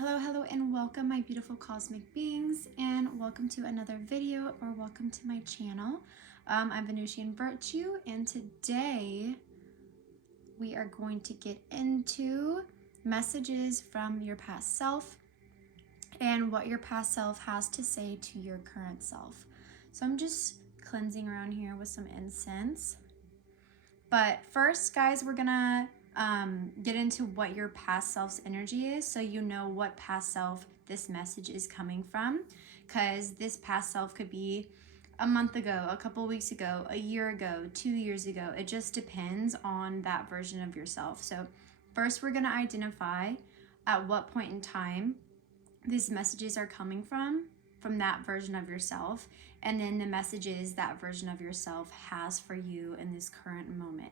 Hello, and welcome, my beautiful cosmic beings, and welcome to another video, or welcome to my channel. I'm Venusian Virtue, and today we are going to get into messages from your past self and what your past self has to say to your current self. So I'm just cleansing around here with some incense. But first, guys, we're gonna get into what your past self's energy is, so you know what past self this message is coming from, because this past self could be a month ago, a couple weeks ago, a year ago, 2 years ago. It just depends on that version of yourself. So first, we're gonna identify at what point in time these messages are coming from that version of yourself, and then the messages that version of yourself has for you in this current moment.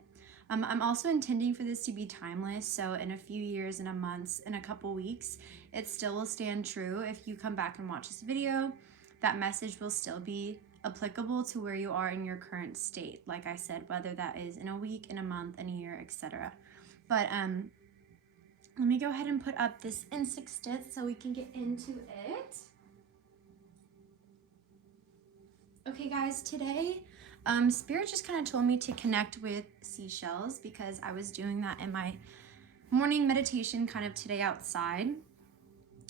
I'm also intending for this to be timeless, so in a few years, in a month, in a couple weeks, it still will stand true. If you come back and watch this video, that message will still be applicable to where you are in your current state. Like I said, whether that is in a week, in a month, in a year, etc. But let me go ahead and put up this incense so we can get into it. Okay, guys, today Spirit just kind of told me to connect with seashells because I was doing that in my morning meditation kind of today outside.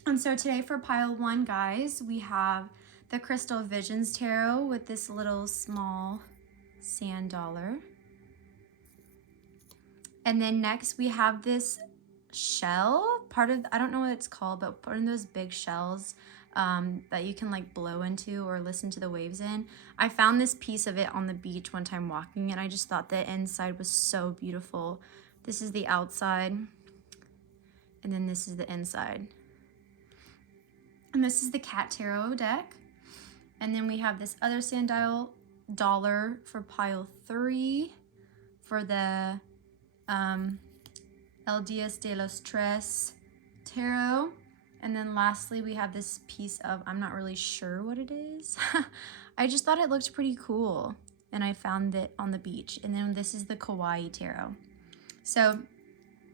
And so today for pile 1, guys, we have the Crystal Visions Tarot with this little small sand dollar. And then next we have this shell, I don't know what it's called, but part of those big shells that you can like blow into or listen to the waves in. I found this piece of it on the beach one time walking, and I just thought the inside was so beautiful. This is the outside, and then this is the inside. And this is the Cat Tarot deck. And then we have this other sand dollar for pile 3 for the El Dios de los Tres Tarot. And then lastly, we have this piece of, I'm not really sure what it is. I just thought it looked pretty cool, and I found it on the beach. And then this is the Kawaii Tarot. So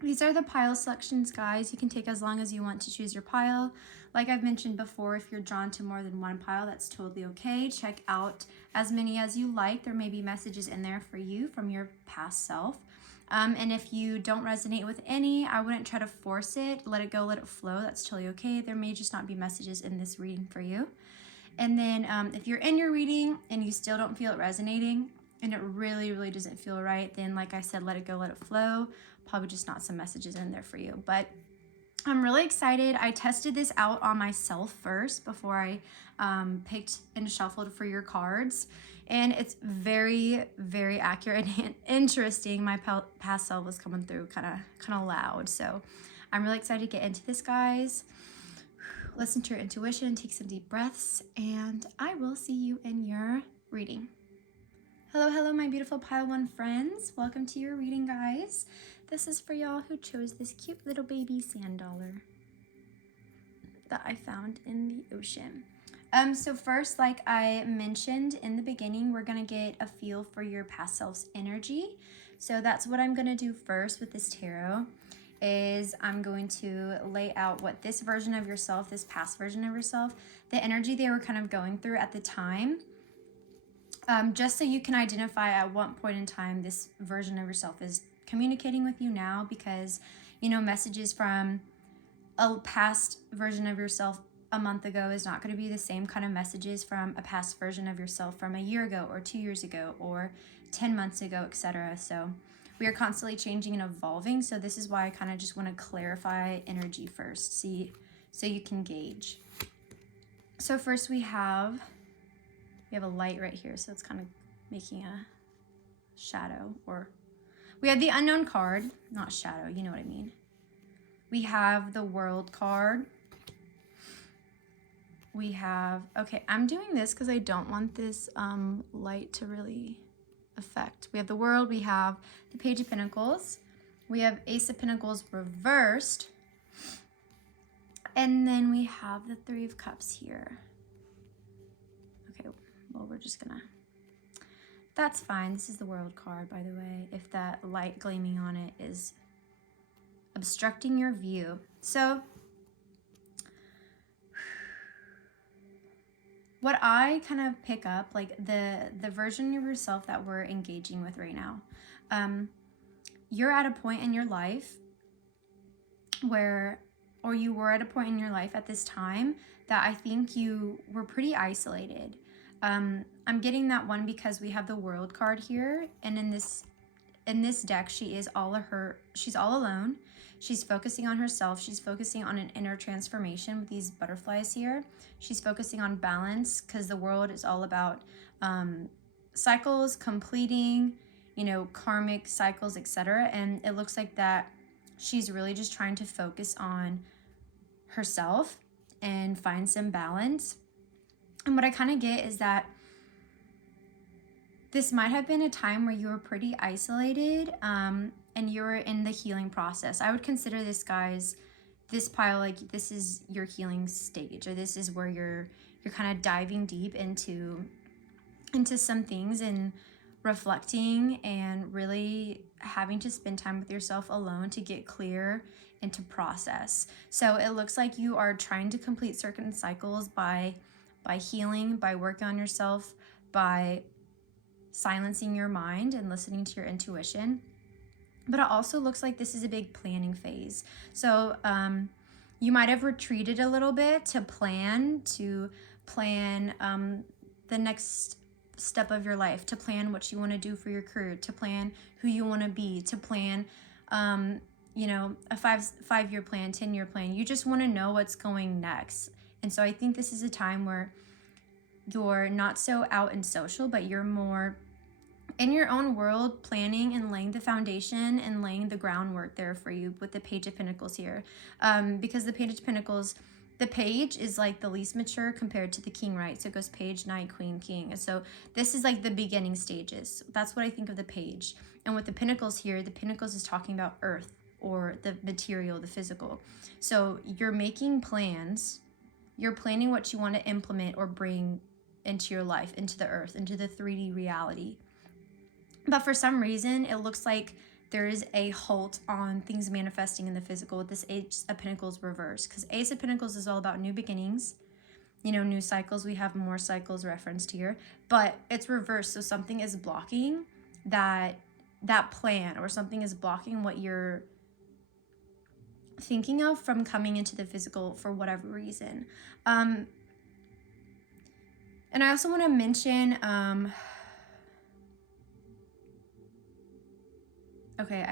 these are the pile selections, guys. You can take as long as you want to choose your pile. Like I've mentioned before, if you're drawn to more than one pile, that's totally okay. Check out as many as you like. There may be messages in there for you from your past self. And if you don't resonate with any, I wouldn't try to force it. Let it go, let it flow. That's totally okay. There may just not be messages in this reading for you. And then if you're in your reading and you still don't feel it resonating and it really doesn't feel right, then like I said, let it go, let it flow. Probably just not some messages in there for you. But I'm really excited. I tested this out on myself first before I picked and shuffled for your cards. And it's very accurate and interesting. My past self was coming through kind of loud. So I'm really excited to get into this, guys. Listen to your intuition, take some deep breaths, and I will see you in your reading. Hello, my beautiful pile 1 friends. Welcome to your reading, guys. This is for y'all who chose this cute little baby sand dollar that I found in the ocean. So first, like I mentioned in the beginning, we're gonna get a feel for your past self's energy. So that's what I'm gonna do first with this tarot, is I'm going to lay out what this version of yourself, this past version of yourself, the energy they were kind of going through at the time, just so you can identify at what point in time this version of yourself is communicating with you now, because, you know, messages from a past version of yourself a month ago is not going to be the same kind of messages from a past version of yourself from a year ago or 2 years ago or 10 months ago, etc. So we are constantly changing and evolving. So this is why I kind of just want to clarify energy first, see, so you can gauge. So first we have a light right here, so it's kind of making a shadow, or we have the unknown card, not shadow, you know what I mean. We have the World card. We have, okay, I'm doing this because I don't want this light to really affect. We have the World, we have the Page of Pentacles, we have Ace of Pentacles reversed, and then we have the 3 of Cups here. Okay, well, we're just gonna, that's fine. This is the World card, by the way, if that light gleaming on it is obstructing your view. So what I kind of pick up, like the version of yourself that we're engaging with right now, you're at a point in your life where, or you were at a point in your life at this time that I think you were pretty isolated. I'm getting that one because we have the World card here, and in this deck, she's all alone. She's focusing on herself. She's focusing on an inner transformation with these butterflies here. She's focusing on balance because the world is all about cycles, completing, karmic cycles, etc. And it looks like that she's really just trying to focus on herself and find some balance. And what I kind of get is that this might have been a time where you were pretty isolated, and you were in the healing process. I would consider this pile, like this is your healing stage, or this is where you're kind of diving deep into some things and reflecting and really having to spend time with yourself alone to get clear and to process. So it looks like you are trying to complete certain cycles by healing, by working on yourself, by silencing your mind and listening to your intuition. But it also looks like this is a big planning phase. So you might have retreated a little bit to plan the next step of your life, to plan what you want to do for your career, to plan who you want to be, to plan a 5-year plan, 10-year plan. You just want to know what's going next. And so I think this is a time where you're not so out and social, but you're more in your own world, planning and laying the foundation and laying the groundwork there for you with the Page of Pentacles here. Because the Page of Pentacles, the page is like the least mature compared to the king, right? So it goes page, knight, queen, king. So this is like the beginning stages. That's what I think of the page. And with the pentacles here, the pentacles is talking about earth, or the material, the physical. So you're making plans. You're planning what you want to implement or bring into your life, into the earth, into the 3D reality. But for some reason, it looks like there is a halt on things manifesting in the physical with this Ace of Pentacles reverse. Because Ace of Pentacles is all about new beginnings, new cycles. We have more cycles referenced here. But it's reversed, so something is blocking that plan, or something is blocking what you're thinking of from coming into the physical for whatever reason. And I also want to mention... okay,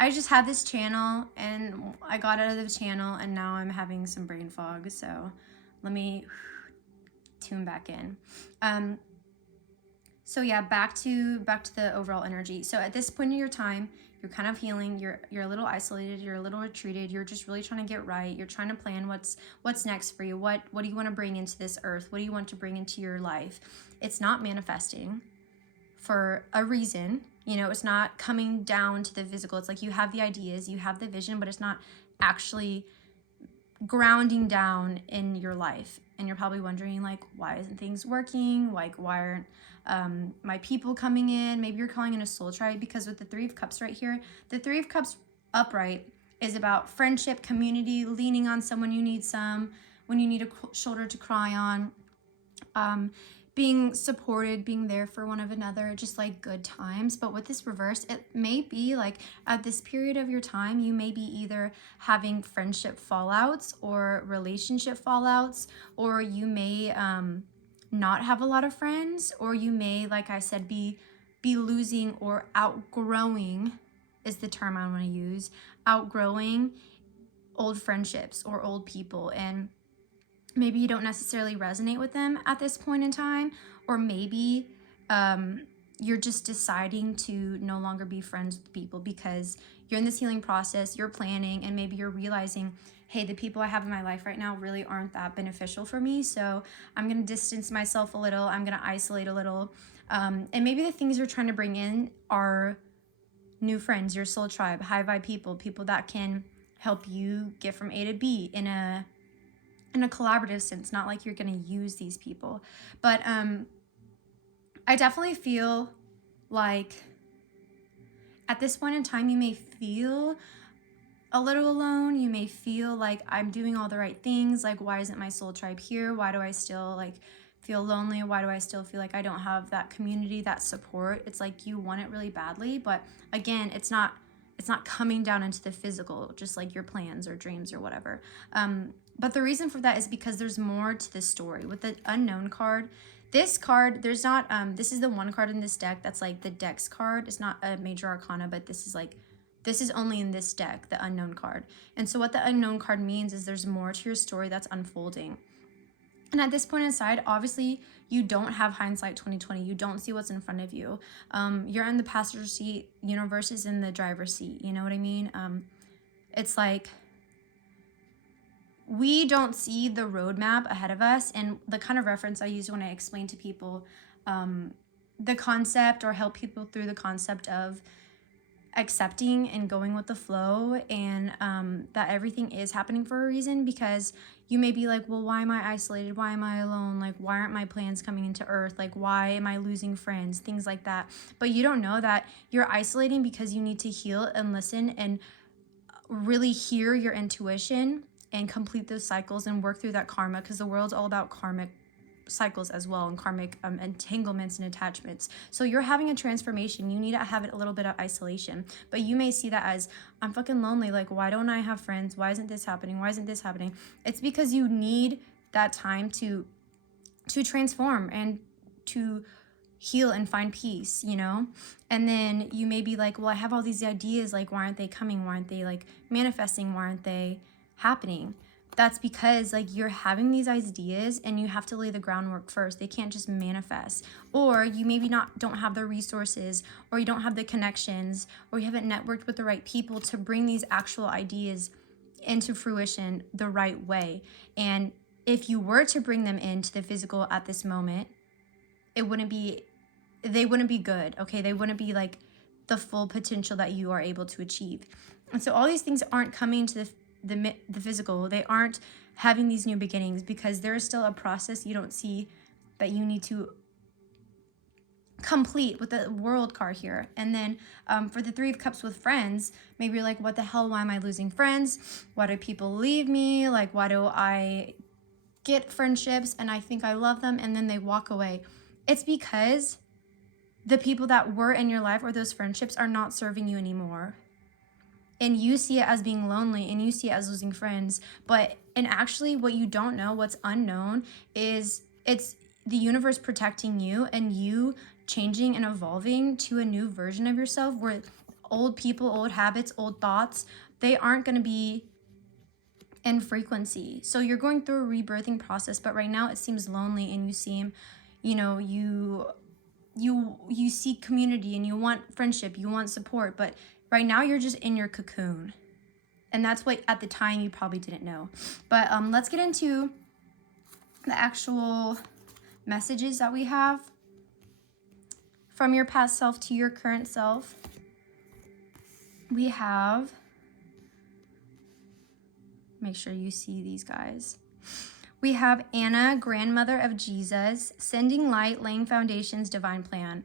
I just had this channel and I got out of the channel and now I'm having some brain fog. So let me tune back in. So yeah, back to the overall energy. So at this point in your time, you're kind of healing, you're a little isolated, you're a little retreated, you're just really trying to get right. You're trying to plan what's next for you. What do you want to bring into this earth? What do you want to bring into your life? It's not manifesting for a reason. It's not coming down to the physical. It's like you have the ideas, you have the vision, but it's not actually grounding down in your life. And you're probably wondering, like, why isn't things working? Like, why aren't my people coming in? Maybe you're calling in a soul tribe, because with the 3 of Cups right here, the 3 of Cups upright is about friendship, community, leaning on someone you need when you need a shoulder to cry on, being supported, being there for one of another, just like good times. But with this reverse, it may be like at this period of your time, you may be either having friendship fallouts or relationship fallouts, or you may not have a lot of friends, or you may, like I said, be losing or outgrowing is the term I want to use, outgrowing old friendships or old people. And maybe you don't necessarily resonate with them at this point in time, or maybe you're just deciding to no longer be friends with people because you're in this healing process, you're planning, and maybe you're realizing, hey, the people I have in my life right now really aren't that beneficial for me, so I'm going to distance myself a little, I'm going to isolate a little. And maybe the things you're trying to bring in are new friends, your soul tribe, high vibe people that can help you get from A to B in a collaborative sense, not like you're going to use these people. But I definitely feel like at this point in time, you may feel a little alone. You may feel like I'm doing all the right things. Like, why isn't my soul tribe here? Why do I still like feel lonely? Why do I still feel like I don't have that community, that support? It's like you want it really badly, but again, it's not coming down into the physical, just like your plans or dreams or whatever. But the reason for that is because there's more to this story. With the unknown card, this card, there's not, this is the one card in this deck that's like the Dex card. It's not a major arcana, but this is like, this is only in this deck, the unknown card. And so what the unknown card means is there's more to your story that's unfolding. And at this point inside, obviously, you don't have hindsight 2020. You don't see what's in front of you. You're in the passenger seat. Universe is in the driver's seat. You know what I mean? It's like we don't see the roadmap ahead of us. And the kind of reference I use when I explain to people the concept or help people through the concept of accepting and going with the flow, and that everything is happening for a reason, because you may be like, well, why am I isolated? Why am I alone? Like, why aren't my plans coming into earth? Like, why am I losing friends? Things like that. But you don't know that you're isolating because you need to heal and listen and really hear your intuition and complete those cycles and work through that karma, because the world's all about karmic cycles as well, and karmic entanglements and attachments. So you're having a transformation. You need to have a little bit of isolation, but you may see that as, I'm fucking lonely. Like, why don't I have friends? Why isn't this happening? Why isn't this happening? It's because you need that time to transform and to heal and find peace, you know? And then you may be like, well, I have all these ideas. Like, why aren't they coming? Why aren't they like manifesting? Why aren't they happening? That's because like you're having these ideas and you have to lay the groundwork first. They can't just manifest. Or you maybe don't have the resources, or you don't have the connections, or you haven't networked with the right people to bring these actual ideas into fruition the right way. And if you were to bring them into the physical at this moment, they wouldn't be good, okay? They wouldn't be like the full potential that you are able to achieve. And so all these things aren't coming to the physical. They aren't having these new beginnings because there is still a process you don't see that you need to complete with the world card here. And then for the Three of Cups with friends, maybe you're like, what the hell? Why am I losing friends? Why do people leave me? Like, why do I get friendships and I think I love them and then they walk away? It's because the people that were in your life or those friendships are not serving you anymore. And you see it as being lonely and you see it as losing friends. And actually what you don't know, what's unknown, is it's the universe protecting you and you changing and evolving to a new version of yourself where old people, old habits, old thoughts, they aren't going to be in frequency. So you're going through a rebirthing process, but right now it seems lonely and you seem, you know, you seek community and you want friendship, you want support, but right now you're just in your cocoon. And that's what at the time you probably didn't know. But let's get into the actual messages that we have from your past self to your current self. We have, make sure you see these guys. We have Anna, grandmother of Jesus, sending light, laying foundations, divine plan.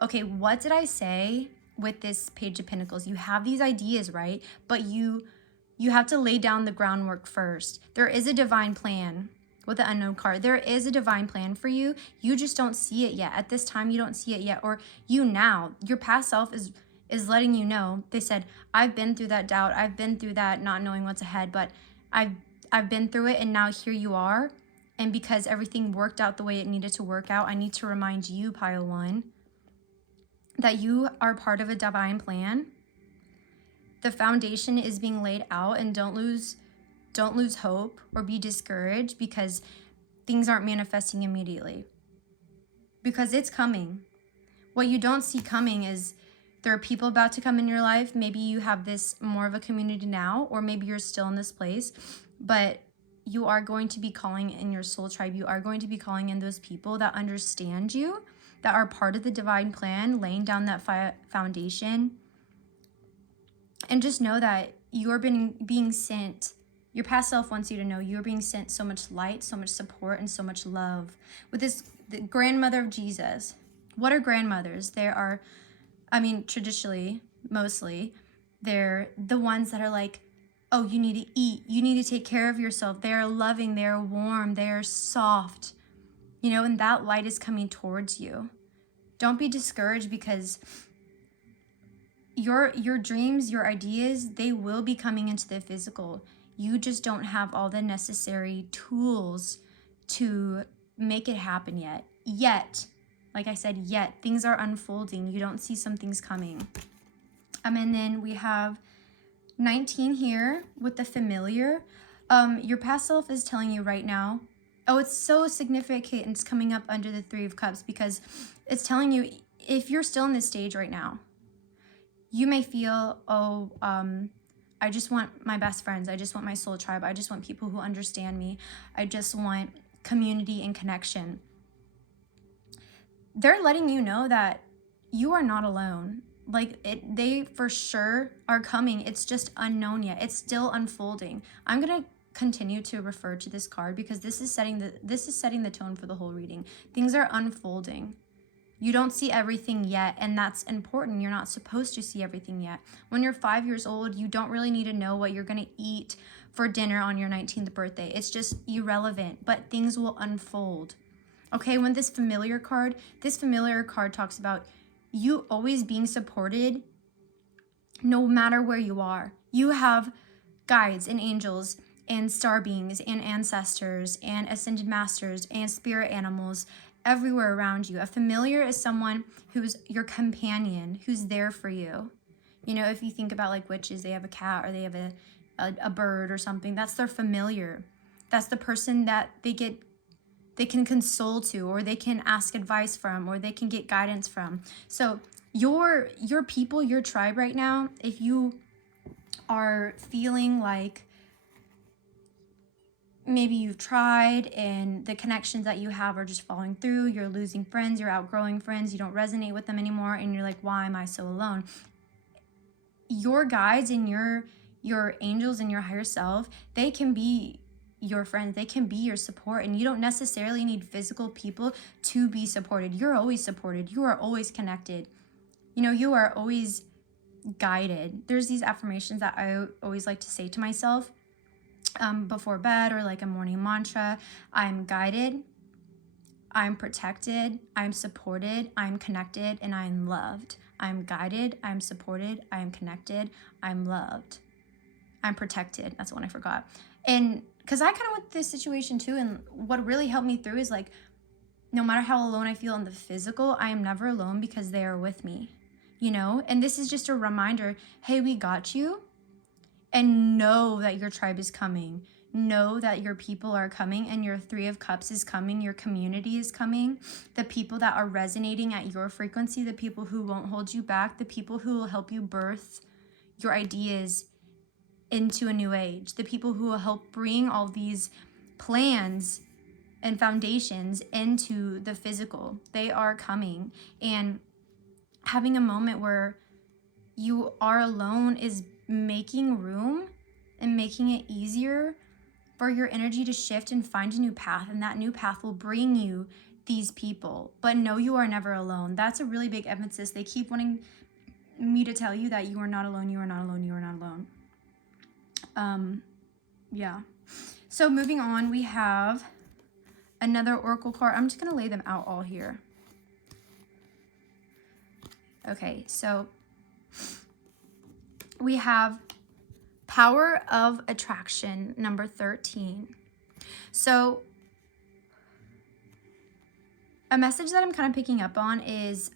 Okay, what did I say with this Page of Pentacles? You have these ideas, right? But you have to lay down the groundwork first. There is a divine plan with the unknown card. There is a divine plan for you. You just don't see it yet. At this time, you don't see it yet. Or you now, your past self is letting you know. They said, I've been through that doubt. I've been through that not knowing what's ahead, but I've been through it and now here you are. And because everything worked out the way it needed to work out, I need to remind you, Pile 1, that you are part of a divine plan. The foundation is being laid out, and don't lose hope or be discouraged because things aren't manifesting immediately. Because it's coming. What you don't see coming is there are people about to come in your life. Maybe you have this more of a community now, or maybe you're still in this place, but you are going to be calling in your soul tribe. You are going to be calling in those people that understand you, that are part of the divine plan, laying down that foundation. And just know that you're being sent. Your past self wants you to know you're being sent so much light, so much support, and so much love. With the grandmother of Jesus. What are grandmothers? They are, traditionally, mostly, they're the ones that are like Oh, you need to eat. You need to take care of yourself. They are loving. They are warm. They are soft. You know, and that light is coming towards you. Don't be discouraged, because your dreams, your ideas, they will be coming into the physical. You just don't have all the necessary tools to make it happen yet. Like I said, yet things are unfolding. You don't see some things coming. And then we have 19 here with the familiar. Your past self is telling you right now. Oh, it's so significant. It's coming up under the 3 of Cups, because it's telling you, if you're still in this stage right now, you may feel, I just want my best friends. I just want my soul tribe. I just want people who understand me. I just want community and connection. They're letting you know that you are not alone. Like, they for sure are coming. It's just unknown yet. It's still unfolding. I'm going to continue to refer to this card, because this is setting the tone for the whole reading. Things are unfolding. You don't see everything yet, and that's important. You're not supposed to see everything yet. When you're 5 years old, you don't really need to know what you're going to eat for dinner on your 19th birthday. It's just irrelevant, but things will unfold. Okay, when this familiar card talks about you always being supported no matter where you are. You have guides and angels and star beings and ancestors and ascended masters and spirit animals everywhere around you. A familiar is someone who's your companion, who's there for you. You know, if you think about like witches, they have a cat or they have a bird or something. That's their familiar. That's the person that they can console to, or they can ask advice from, or they can get guidance from. So your people, your tribe right now, if you are feeling like maybe you've tried and the connections that you have are just falling through, you're losing friends, you're outgrowing friends, you don't resonate with them anymore, and you're like, why am I so alone? Your guides and your angels and your higher self, they can be your friends, they can be your support, and you don't necessarily need physical people to be supported. You're always supported. You are always connected. You know, you are always guided. There's these affirmations that I always like to say to myself before bed, or like a morning mantra. I'm guided, I'm protected, I'm supported, I'm connected, and I'm loved. I'm guided, I'm supported, I'm connected, I'm loved, I'm protected. That's the one I forgot. And because I kind of went through this situation too, and what really helped me through is like, no matter how alone I feel in the physical, I am never alone, because they are with me, you know? And this is just a reminder, hey, we got you. And know that your tribe is coming. Know that your people are coming, and your 3 of Cups is coming. Your community is coming. The people that are resonating at your frequency, the people who won't hold you back, the people who will help you birth your ideas into a new age, the people who will help bring all these plans and foundations into the physical. They are coming. And having a moment where you are alone is making room and making it easier for your energy to shift and find a new path, and that new path will bring you these people. But no, you are never alone. That's a really big emphasis. They keep wanting me to tell you that you are not alone, you are not alone, you are not alone. Yeah. So moving on, we have another oracle card. I'm just going to lay them out all here. Okay, so we have Power of Attraction, number 13. So a message that I'm kind of picking up on is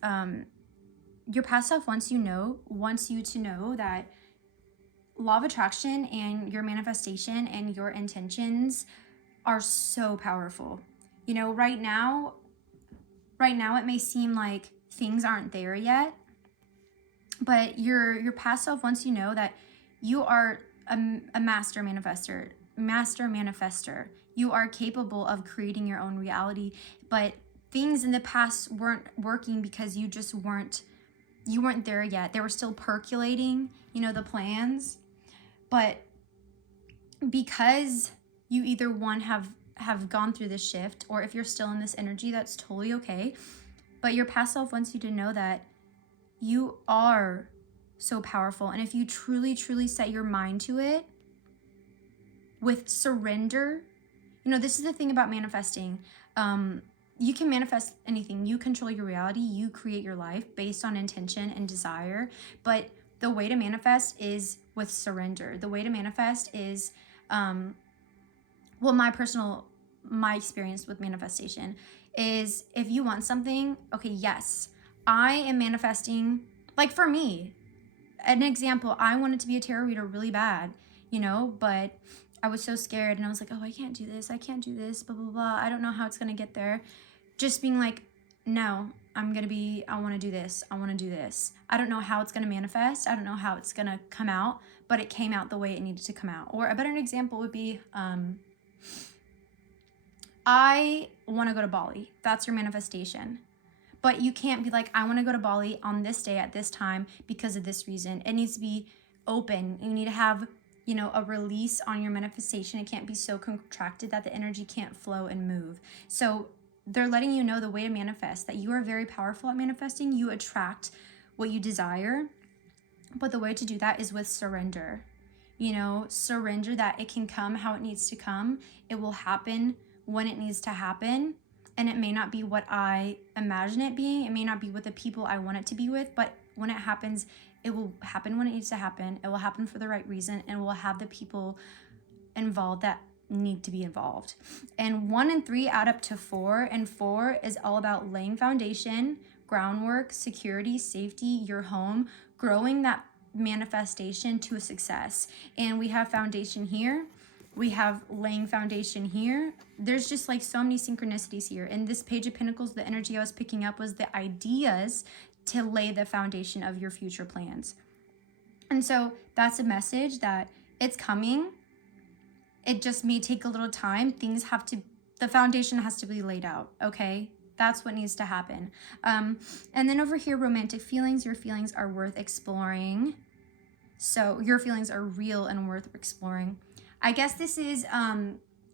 your past self wants you to know that law of attraction and your manifestation and your intentions are so powerful. You know, right now it may seem like things aren't there yet, but your past self wants you to know that you are a master manifester. You are capable of creating your own reality, but things in the past weren't working because you weren't there yet. They were still percolating, you know, the plans. But because you either have gone through this shift, or if you're still in this energy, that's totally okay. But your past self wants you to know that you are so powerful. And if you truly, truly set your mind to it, with surrender, you know, this is the thing about manifesting. You can manifest anything. You control your reality. You create your life based on intention and desire. But the way to manifest is with surrender. The way to manifest is, my experience with manifestation is, if you want something, okay, yes, I am manifesting. Like for me, an example, I wanted to be a tarot reader really bad, you know, but I was so scared and I was like, oh, I can't do this, blah, blah, blah. I don't know how it's going to get there. Just being like, no, I want to do this. I don't know how it's going to manifest. I don't know how it's going to come out, but it came out the way it needed to come out. Or a better example would be, I want to go to Bali. That's your manifestation. But you can't be like, I want to go to Bali on this day at this time because of this reason. It needs to be open. You need to have, you know, a release on your manifestation. It can't be so contracted that the energy can't flow and move. So they're letting you know the way to manifest, that you are very powerful at manifesting. You attract what you desire. But the way to do that is with surrender. You know, surrender that it can come how it needs to come. It will happen when it needs to happen. And it may not be what I imagine it being. It may not be with the people I want it to be with. But when it happens, it will happen when it needs to happen. It will happen for the right reason. And we'll have the people involved that need to be involved. And 1 and 3 add up to 4. And 4 is all about laying foundation, groundwork, security, safety, your home, growing that manifestation to a success. And we have foundation here. We have laying foundation here. There's just like so many synchronicities here. And this Page of Pentacles, the energy I was picking up was the ideas to lay the foundation of your future plans. And so that's a message that it's coming. It just may take a little time. The foundation has to be laid out, okay? That's what needs to happen. And then over here, romantic feelings. Your feelings are worth exploring. So your feelings are real and worth exploring. I guess this is,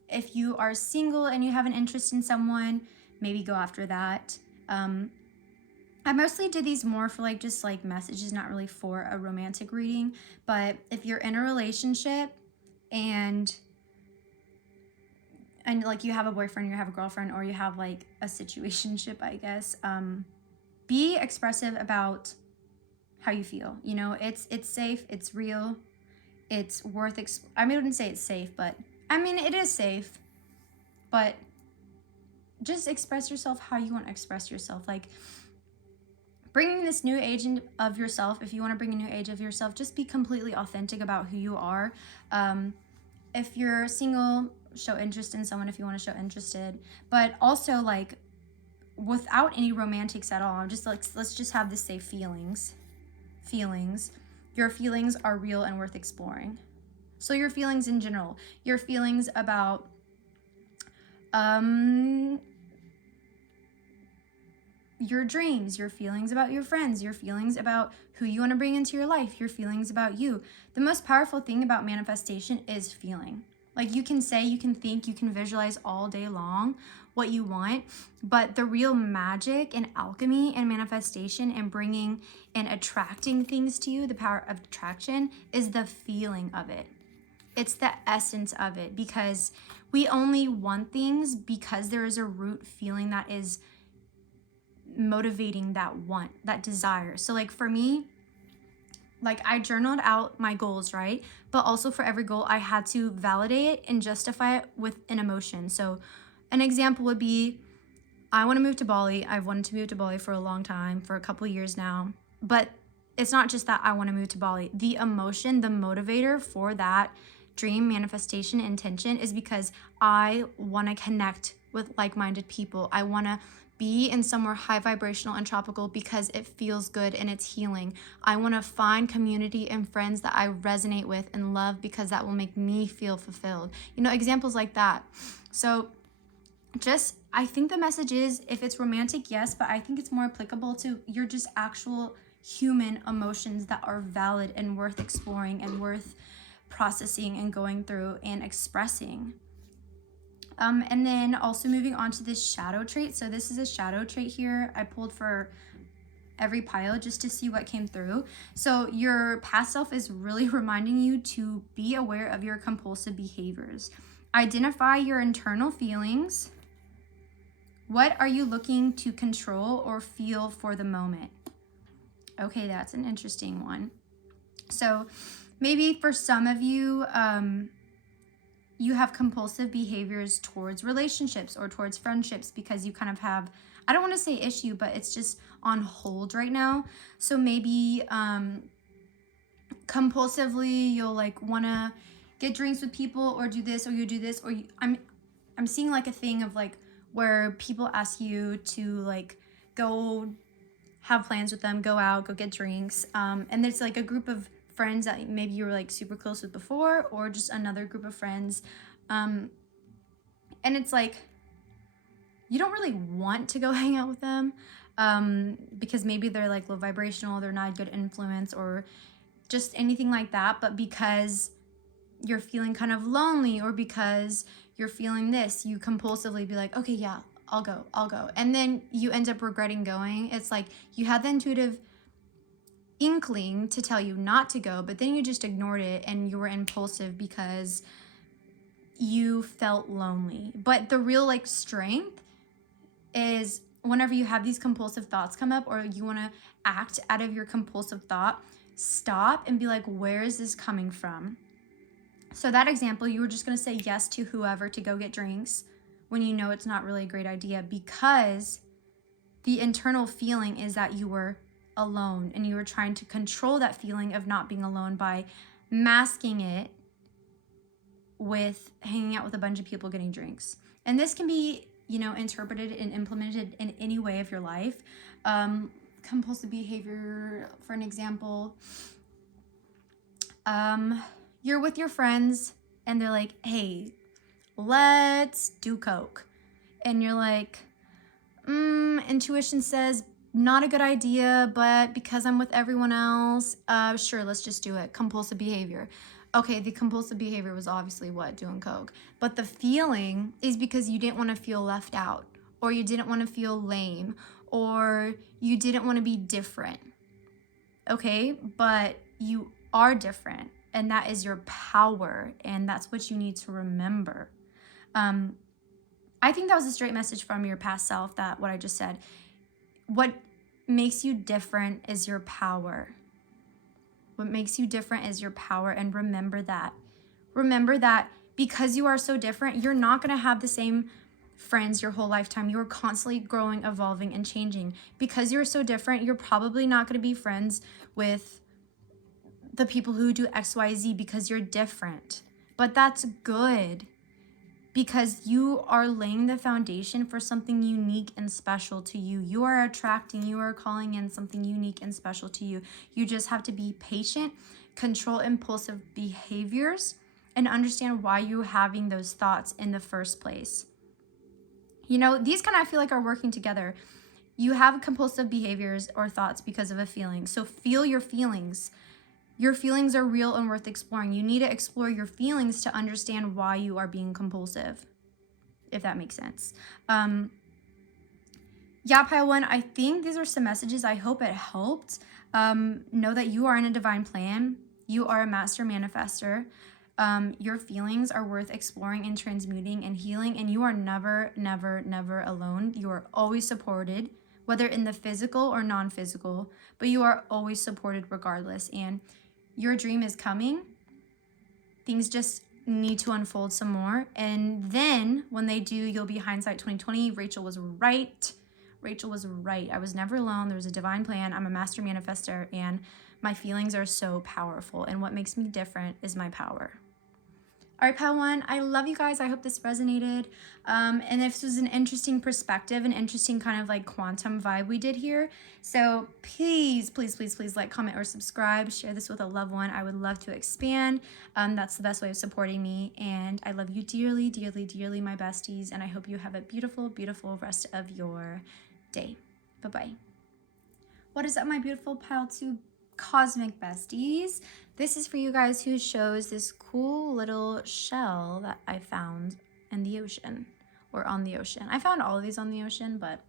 if you are single and you have an interest in someone, maybe go after that. I mostly did these more for like just like messages, not really for a romantic reading. But if you're in a relationship and like you have a boyfriend, you have a girlfriend, or you have like a situationship, I guess, be expressive about how you feel. You know, it's safe, it's real, it's worth, I wouldn't say it's safe, but I mean, it is safe, but just express yourself how you want to express yourself. Like bringing this new age of yourself, if you want to bring a new age of yourself, just be completely authentic about who you are. If you're single, show interest in someone if you want to show interested, but also like without any romantics at all. Just like, let's just have this say feelings. Your feelings are real and worth exploring. So your feelings in general, your feelings about your dreams, your feelings about your friends, your feelings about who you want to bring into your life, your feelings about you. The most powerful thing about manifestation is feeling. Like you can say, you can think, you can visualize all day long what you want, but the real magic and alchemy and manifestation and bringing and attracting things to you, the power of attraction, is the feeling of it. It's the essence of it, because we only want things because there is a root feeling that is motivating that want, that desire. So like for me, like I journaled out my goals, right? But also for every goal, I had to validate it and justify it with an emotion. So an example would be, I want to move to Bali. I've wanted to move to Bali for a long time, for a couple of years now. But it's not just that I want to move to Bali. The emotion, the motivator for that dream, manifestation, intention is because I want to connect with like-minded people. I want to be in somewhere high vibrational and tropical because it feels good and it's healing. I want to find community and friends that I resonate with and love because that will make me feel fulfilled. You know, examples like that. So just, I think the message is, if it's romantic, yes, but I think it's more applicable to your just actual human emotions that are valid and worth exploring and worth processing and going through and expressing. And then also moving on to this shadow trait. So this is a shadow trait here. I pulled for every pile just to see what came through. So your past self is really reminding you to be aware of your compulsive behaviors. Identify your internal feelings. What are you looking to control or feel for the moment? Okay, that's an interesting one. So maybe for some of you, you have compulsive behaviors towards relationships or towards friendships because you kind of have, I don't want to say issue, but it's just on hold right now. So maybe compulsively you'll like want to get drinks with people or do this or you do this, or I'm seeing like a thing of like where people ask you to like go have plans with them, go out, go get drinks. And there's like a group of friends that maybe you were like super close with before, or just another group of friends. And it's like, you don't really want to go hang out with them because maybe they're like low vibrational, they're not a good influence or just anything like that. But because you're feeling kind of lonely or because you're feeling this, you compulsively be like, okay, yeah, I'll go. And then you end up regretting going. It's like you had the intuitive inkling to tell you not to go, but then you just ignored it and you were impulsive because you felt lonely. But the real like strength is whenever you have these compulsive thoughts come up or you want to act out of your compulsive thought, stop and be like, where is this coming from? So that example, you were just going to say yes to whoever to go get drinks when you know it's not really a great idea because the internal feeling is that you were alone and you were trying to control that feeling of not being alone by masking it with hanging out with a bunch of people getting drinks. And this can be, interpreted and implemented in any way of your life. Compulsive behavior, for an example, you're with your friends and they're like, hey, let's do coke. And you're like, intuition says not a good idea, but because I'm with everyone else, sure, let's just do it. Compulsive behavior. Okay, the compulsive behavior was obviously what? Doing coke. But the feeling is because you didn't want to feel left out, or you didn't want to feel lame, or you didn't want to be different. Okay, but you are different, and that is your power, and that's what you need to remember. I think that was a straight message from your past self, that what I just said. What makes you different is your power. What makes you different is your power, and remember that. Remember that because you are so different, you're not going to have the same friends your whole lifetime. You're constantly growing, evolving, and changing. Because you're so different, you're probably not going to be friends with the people who do XYZ because you're different. But that's good, because you are laying the foundation for something unique and special to you. You are attracting, you are calling in something unique and special to you. You just have to be patient, control impulsive behaviors, and understand why you're having those thoughts in the first place. These kind of, I feel like, are working together. You have compulsive behaviors or thoughts because of a feeling. So feel your feelings. Your feelings are real and worth exploring. You need to explore your feelings to understand why you are being compulsive, if that makes sense. Yeah, Pile 1, I think these are some messages. I hope it helped. Know that you are in a divine plan. You are a master manifester. Your feelings are worth exploring and transmuting and healing, and you are never, never, never alone. You are always supported, whether in the physical or non-physical, but you are always supported regardless. And your dream is coming. Things just need to unfold some more. And then when they do, you'll be hindsight 2020. Rachel was right. I was never alone. There was a divine plan. I'm a master manifester, and my feelings are so powerful. And what makes me different is my power. All right, Pile 1, I love you guys. I hope this resonated. And this was an interesting perspective, an interesting kind of like quantum vibe we did here. So please, please, please, please like, comment, or subscribe. Share this with a loved one. I would love to expand. That's the best way of supporting me. And I love you dearly, dearly, dearly, my besties. And I hope you have a beautiful, beautiful rest of your day. Bye-bye. What is up, my beautiful Pile 2 cosmic besties? This is for you guys who shows this cool little shell that I found in the ocean, or on the ocean. I found all of these on the ocean, but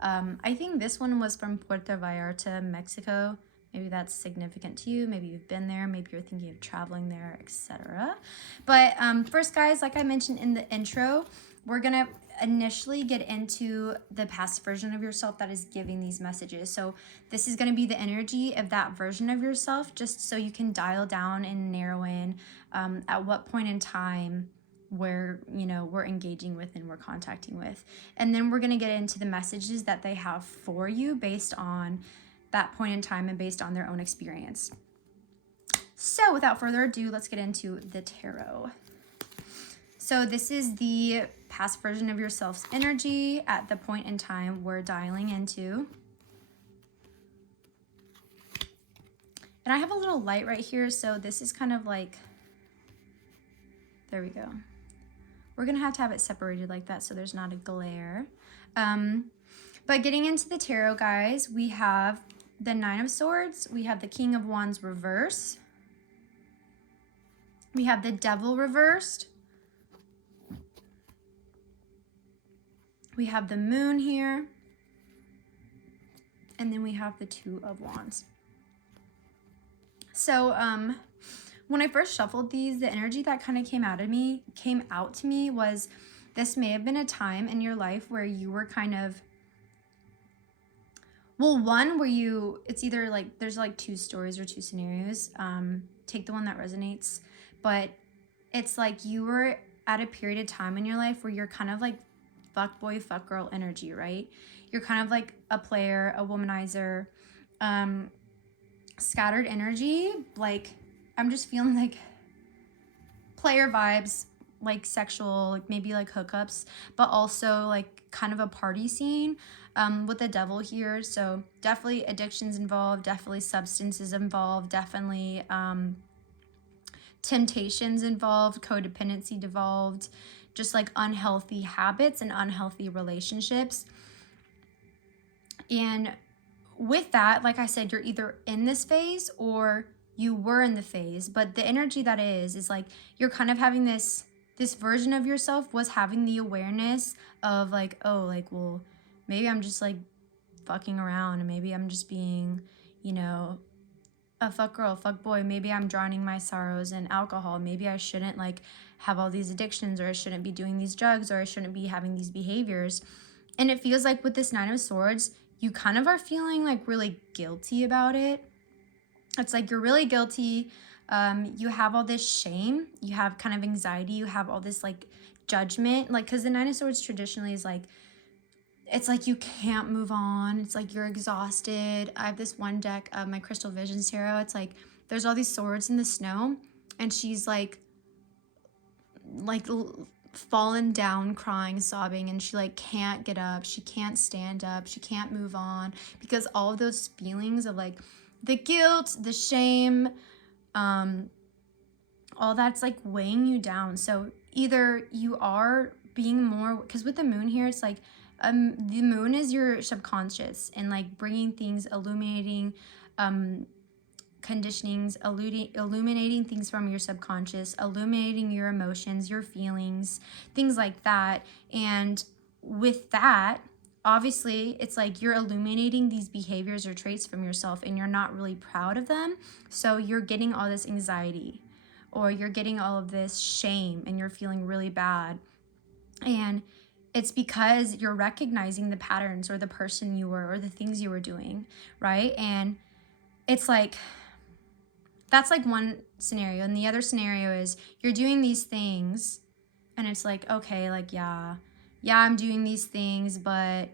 I think this one was from Puerto Vallarta, Mexico. Maybe that's significant to you. Maybe you've been there. Maybe you're thinking of traveling there, etc. But first, guys, like I mentioned in the intro, we're going to initially get into the past version of yourself that is giving these messages. So this is going to be the energy of that version of yourself, just so you can dial down and narrow in at what point in time where, you know, we're engaging with and we're contacting with. And then we're going to get into the messages that they have for you based on that point in time and based on their own experience. So without further ado, let's get into the tarot. So this is the past version of yourself's energy at the point in time we're dialing into. And I have a little light right here, so this is kind of like, there we go. We're gonna have to have it separated like that so there's not a glare. But getting into the tarot, guys, we have the Nine of Swords, we have the King of Wands reverse, we have the Devil reversed, we have the Moon here, and then we have the Two of Wands. So when I first shuffled these, the energy that kind of came out to me was, this may have been a time in your life where you were kind of, well, one where you, it's either like, there's like two stories or two scenarios. Take the one that resonates. But it's like you were at a period of time in your life where you're kind of like fuck boy, fuck girl energy, right? You're kind of like a player, a womanizer, scattered energy. Like, I'm just feeling like player vibes, like sexual, like maybe like hookups, but also like kind of a party scene with the Devil here. So definitely addictions involved, definitely substances involved, definitely temptations involved, codependency involved, just like unhealthy habits and unhealthy relationships. And with that, like I said, you're either in this phase or you were in the phase, but the energy that is like you're kind of having this version of yourself was having the awareness of like, oh, like, well, maybe I'm just like fucking around, and maybe I'm just being, you know, a fuck girl, fuck boy. Maybe I'm drowning my sorrows in alcohol. Maybe I shouldn't like have all these addictions, or I shouldn't be doing these drugs, or I shouldn't be having these behaviors. And it feels like with this Nine of Swords, you kind of are feeling like really guilty about it. It's like you're really guilty. You have all this shame. You have kind of anxiety. You have all this like judgment. Like, because the Nine of Swords traditionally is like, it's like you can't move on. It's like you're exhausted. I have this one deck of my Crystal Visions tarot. It's like there's all these swords in the snow, and she's like fallen down, crying, sobbing, and she like can't get up. She can't stand up. She can't move on because all of those feelings of like the guilt, the shame, all that's like weighing you down. So either you are being more, because with the Moon here, it's like the Moon is your subconscious and like bringing things, illuminating conditionings, illuminating things from your subconscious, illuminating your emotions, your feelings, things like that. And with that, obviously, it's like you're illuminating these behaviors or traits from yourself and you're not really proud of them. So you're getting all this anxiety, or you're getting all of this shame, and you're feeling really bad. And it's because you're recognizing the patterns or the person you were or the things you were doing, right? And it's like, that's like one scenario. And the other scenario is you're doing these things and it's like, okay, like, yeah, I'm doing these things. But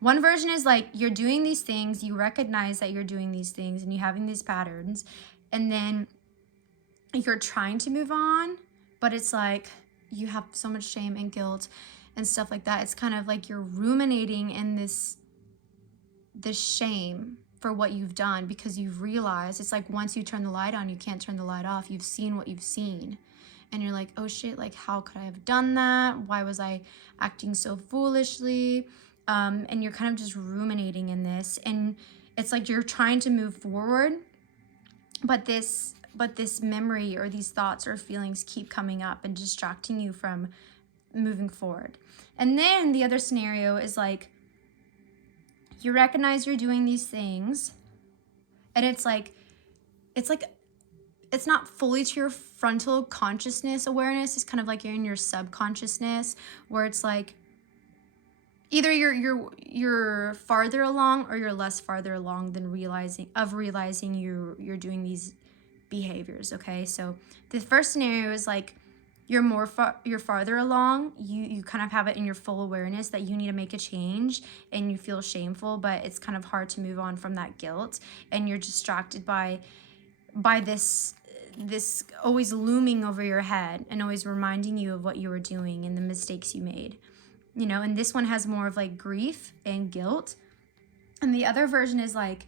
one version is like you're doing these things, you recognize that you're doing these things and you're having these patterns, and then you're trying to move on, but it's like you have so much shame and guilt and stuff like that. It's kind of like you're ruminating in this shame for what you've done, because you've realized it's like once you turn the light on, you can't turn the light off. You've seen what you've seen. And you're like, oh shit, like how could I have done that? Why was I acting so foolishly? And you're kind of just ruminating in this. And it's like you're trying to move forward, but this memory or these thoughts or feelings keep coming up and distracting you from moving forward. And then the other scenario is like you recognize you're doing these things, and it's not fully to your frontal consciousness awareness. It's kind of like you're in your subconsciousness, where it's like either you're farther along or you're less farther along than realizing you're doing these behaviors. Okay, so the first scenario is like you're farther along. You kind of have it in your full awareness that you need to make a change, and you feel shameful, but it's kind of hard to move on from that guilt, and you're distracted by this always looming over your head and always reminding you of what you were doing and the mistakes you made. And this one has more of like grief and guilt. And the other version is like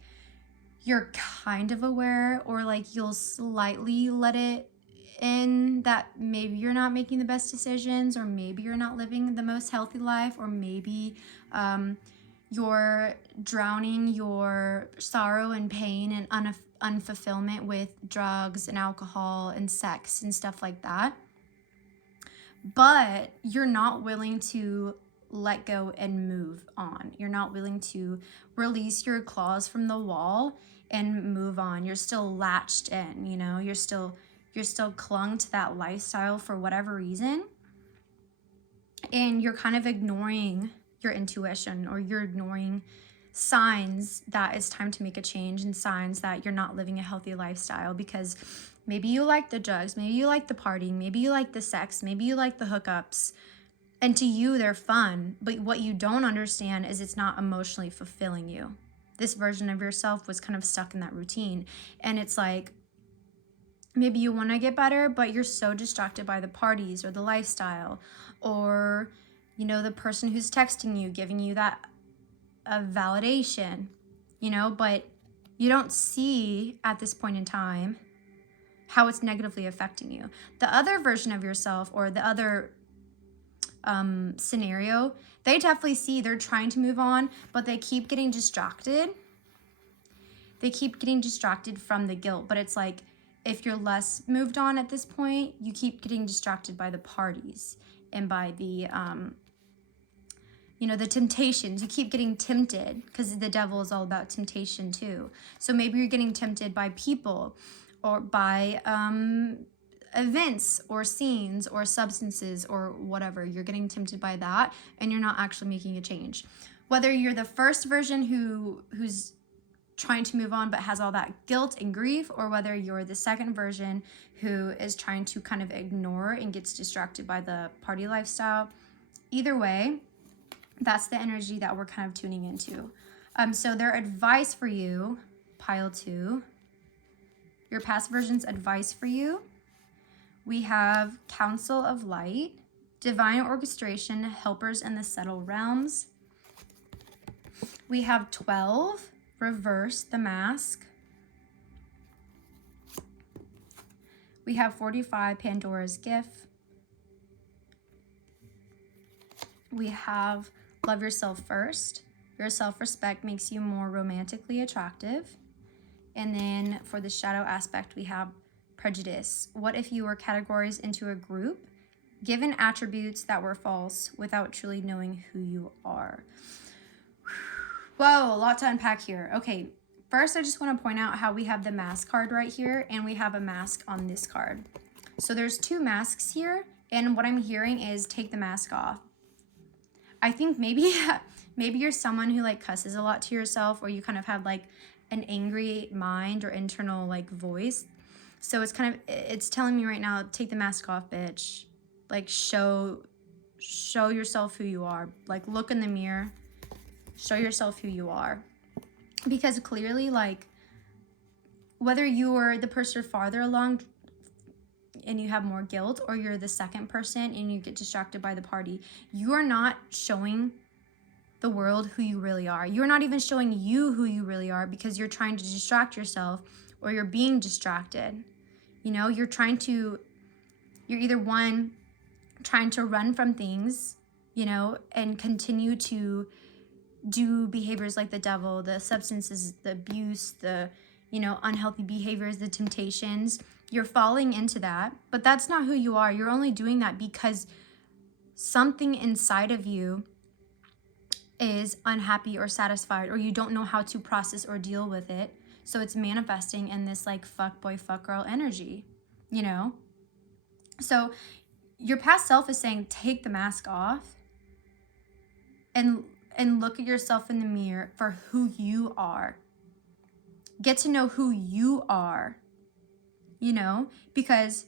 you're kind of aware, or like you'll slightly let it in that maybe you're not making the best decisions, or maybe you're not living the most healthy life, or maybe you're drowning your sorrow and pain and unfulfillment with drugs and alcohol and sex and stuff like that. But you're not willing to let go and move on. You're not willing to release your claws from the wall and move on. You're still latched in, you're still clung to that lifestyle for whatever reason. And you're kind of ignoring your intuition, or you're ignoring signs that it's time to make a change, and signs that you're not living a healthy lifestyle, because maybe you like the drugs, maybe you like the partying, maybe you like the sex, maybe you like the hookups, and to you they're fun, but what you don't understand is it's not emotionally fulfilling you. This version of yourself was kind of stuck in that routine, and it's like maybe you want to get better, but you're so distracted by the parties or the lifestyle, or the person who's texting you, giving you that validation, but you don't see at this point in time how it's negatively affecting you. The other version of yourself, or the other scenario, they definitely see they're trying to move on, but they keep getting distracted. They keep getting distracted from the guilt, but it's like if you're less moved on at this point, you keep getting distracted by the parties and by the the temptations. You keep getting tempted, because the devil is all about temptation too. So maybe you're getting tempted by people, or by events or scenes or substances or whatever. You're getting tempted by that, and you're not actually making a change. Whether you're the first version who's trying to move on but has all that guilt and grief, or whether you're the second version who is trying to kind of ignore and gets distracted by the party lifestyle, either way, that's the energy that we're kind of tuning into. So their advice for you, pile 2, your past version's advice for you, we have Council of Light, Divine Orchestration, Helpers in the Subtle Realms. We have 12, Reverse the Mask. We have 45, Pandora's Gift. We have Love Yourself First. Your self-respect makes you more romantically attractive. And then for the shadow aspect, we have Prejudice. What if you were categorized into a group, given attributes that were false without truly knowing who you are? Whoa, a lot to unpack here. Okay, first I just want to point out how we have the mask card right here, and we have a mask on this card. So there's 2 masks here, and what I'm hearing is take the mask off. I think maybe you're someone who like cusses a lot to yourself, or you kind of have like an angry mind or internal like voice. So it's telling me right now, take the mask off, bitch. Like show yourself who you are. Like look in the mirror, show yourself who you are. Because clearly, like, whether you're the person farther along and you have more guilt, or you're the second person and you get distracted by the party, you are not showing the world who you really are. You're not even showing you who you really are, because you're trying to distract yourself, or you're being distracted. You're either one, trying to run from things, and continue to do behaviors like the devil, the substances, the abuse, the, unhealthy behaviors, the temptations. You're falling into that, but that's not who you are. You're only doing that because something inside of you is unhappy or satisfied, or you don't know how to process or deal with it. So it's manifesting in this like fuck boy, fuck girl energy, you know? So your past self is saying, take the mask off and look at yourself in the mirror for who you are. Get to know who you are, you know, because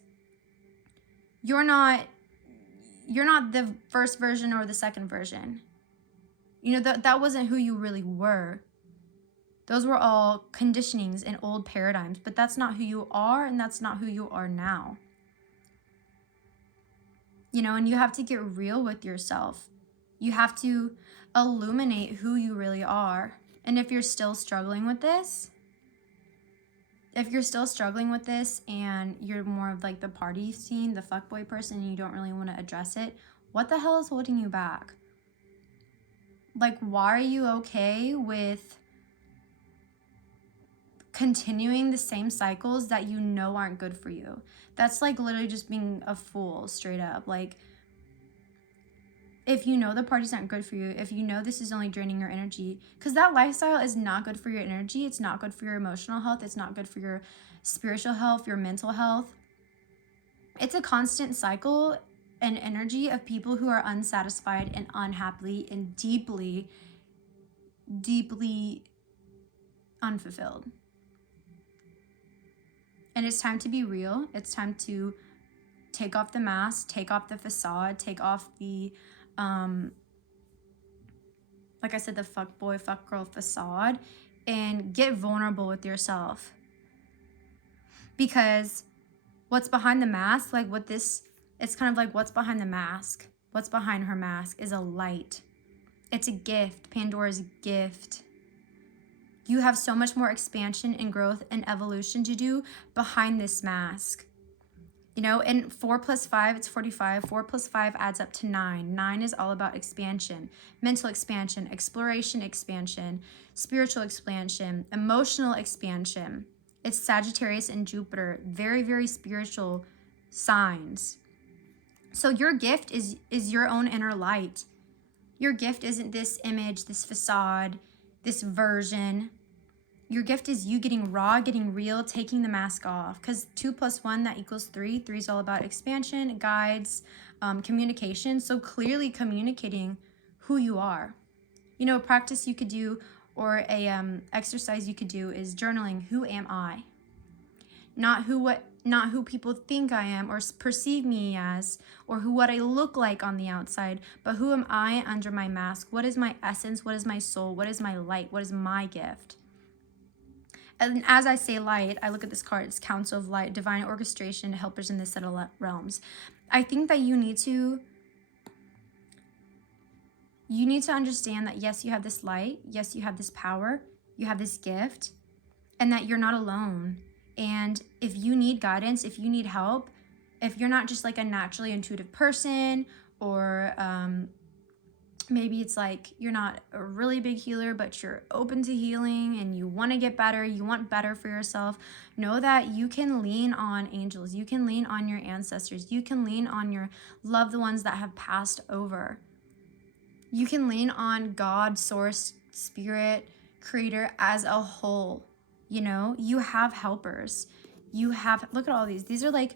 you're not the first version or the second version. You know, that wasn't who you really were. Those were all conditionings and old paradigms, but that's not who you are, and that's not who you are now. You know, and you have to get real with yourself. You have to illuminate who you really are. And if you're still struggling with this, and you're more of like the party scene, the fuckboy person, and you don't really want to address it, what the hell is holding you back? Like, why are you okay with continuing the same cycles that you know aren't good for you? That's like literally just being a fool, straight up. Like, if you know the parties aren't good for you, if you know this is only draining your energy, because that lifestyle is not good for your energy, it's not good for your emotional health, it's not good for your spiritual health, your mental health. It's a constant cycle and energy of people who are unsatisfied and unhappy and deeply, deeply unfulfilled. And it's time to be real. It's time to take off the mask, take off the facade, take off the, like I said, the fuck boy, fuck girl facade, and get vulnerable with yourself. Because what's behind the mask, like what this, it's kind of like what's behind the mask. What's behind her mask is a light. It's a gift, Pandora's gift. You have so much more expansion and growth and evolution to do behind this mask. You know, and 4 + 5, it's 45. 4 + 5 adds up to 9. 9 is all about expansion, mental expansion, exploration expansion, spiritual expansion, emotional expansion. It's Sagittarius and Jupiter, very, very spiritual signs. So your gift is your own inner light. Your gift isn't this image, this facade, this version. Your gift is you getting raw, getting real, taking the mask off. Because 2 + 1, that equals 3. 3 is all about expansion, guides, communication. So clearly communicating who you are. You know, a practice you could do, or a exercise you could do, is journaling. Who am I? Not who people think I am or perceive me as, or what I look like on the outside, but who am I under my mask? What is my essence? What is my soul? What is my light? What is my gift? And as I say light, I look at this card, it's Council of Light, Divine Orchestration, Helpers in the Subtle Realms. I think that you need to understand that yes, you have this light, yes, you have this power, you have this gift, and that you're not alone. And if you need guidance, if you need help, if you're not just like a naturally intuitive person, or maybe it's like you're not a really big healer, but you're open to healing and you want to get better, you want better for yourself, know that you can lean on angels, you can lean on your ancestors, you can lean on your loved ones that have passed over. You can lean on God, source, spirit, creator as a whole. You know, you have helpers. You have, look at all these. These are like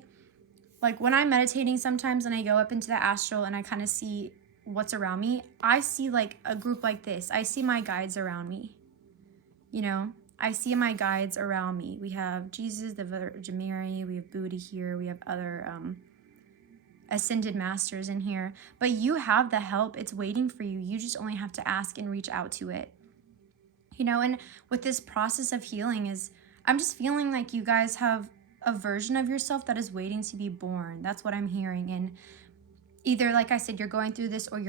when I'm meditating sometimes and I go up into the astral and I kind of see what's around me, I see like a group like this. I see my guides around me. You know, I see my guides around me. We have Jesus, the Virgin Mary, we have Buddha here, we have other ascended masters in here. But you have the help. It's waiting for you. You just only have to ask and reach out to it. You know, and with this process of healing I'm just feeling like you guys have a version of yourself that is waiting to be born. That's what I'm hearing. And either, like I said, you're going through this, or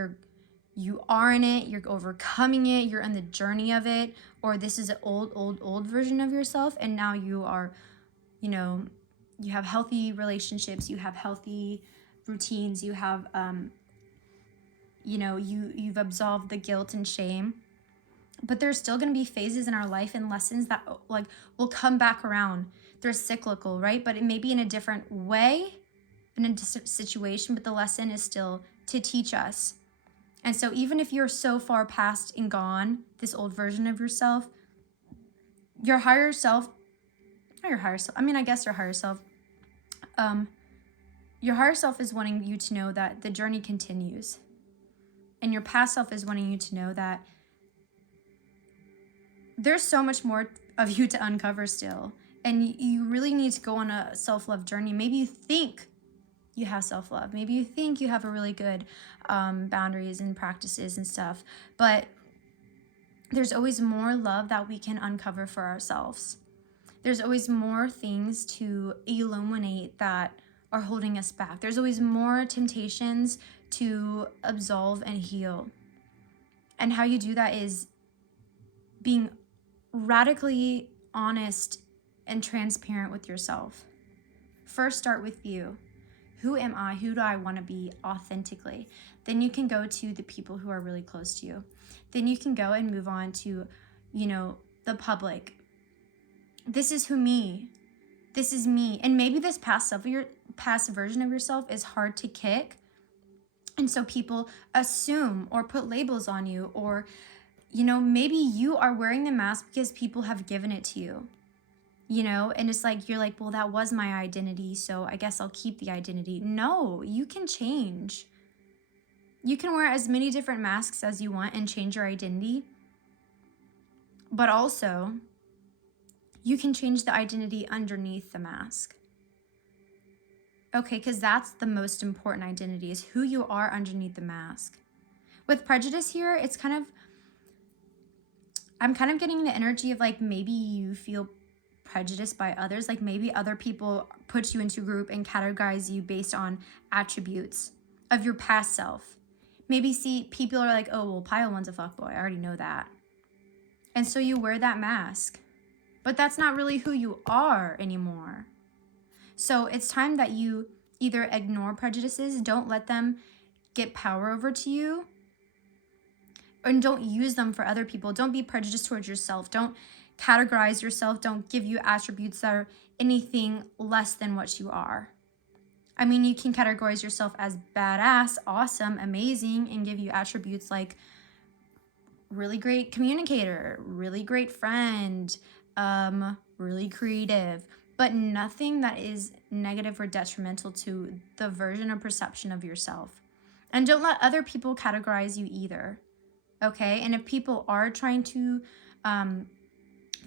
you are in it, you're overcoming it, you're on the journey of it, or this is an old version of yourself, and now you are, you know, you have healthy relationships, you have healthy routines, you have, you know, you've absolved the guilt and shame. But there's still going to be phases in our life and lessons that like will come back around. They're cyclical, right? But it may be in a different way, in a situation, but the lesson is still to teach us. And so even if you're so far past and gone, this old version of yourself, your higher self, not your higher self, I mean, I guess your higher self, your higher self is wanting you to know that the journey continues. And your past self is wanting you to know that there's so much more of you to uncover still. And you really need to go on a self-love journey. Maybe you think you have self-love. Maybe you think you have a really good boundaries and practices and stuff. But there's always more love that we can uncover for ourselves. There's always more things to illuminate that are holding us back. There's always more temptations to absolve and heal. And how you do that is being radically honest and transparent with yourself. First, start with you. Who am I? Who do I want to be authentically? Then you can go to the people who are really close to you. Then you can go and move on to, the public. This is who me. This is me. And maybe this past version of yourself is hard to kick. And so people assume or put labels on you, or, maybe you are wearing the mask because people have given it to you. And it's like, you're like, well, that was my identity, so I guess I'll keep the identity. No, you can change. You can wear as many different masks as you want and change your identity. But also, you can change the identity underneath the mask. Okay, because that's the most important identity, is who you are underneath the mask. With prejudice here, I'm kind of getting the energy of like, maybe you feel prejudiced by others. Like maybe other people put you into a group and categorize you based on attributes of your past self. Maybe people are like, oh, well, Pile One's a fuckboy. I already know that. And so you wear that mask. But that's not really who you are anymore. So it's time that you either ignore prejudices, don't let them get power over to you, and don't use them for other people. Don't be prejudiced towards yourself. Don't categorize yourself. Don't give you attributes that are anything less than what you are. I mean, you can categorize yourself as badass, awesome, amazing, and give you attributes like really great communicator, really great friend, really creative, but nothing that is negative or detrimental to the version or perception of yourself. And don't let other people categorize you either. Okay? And if people are trying to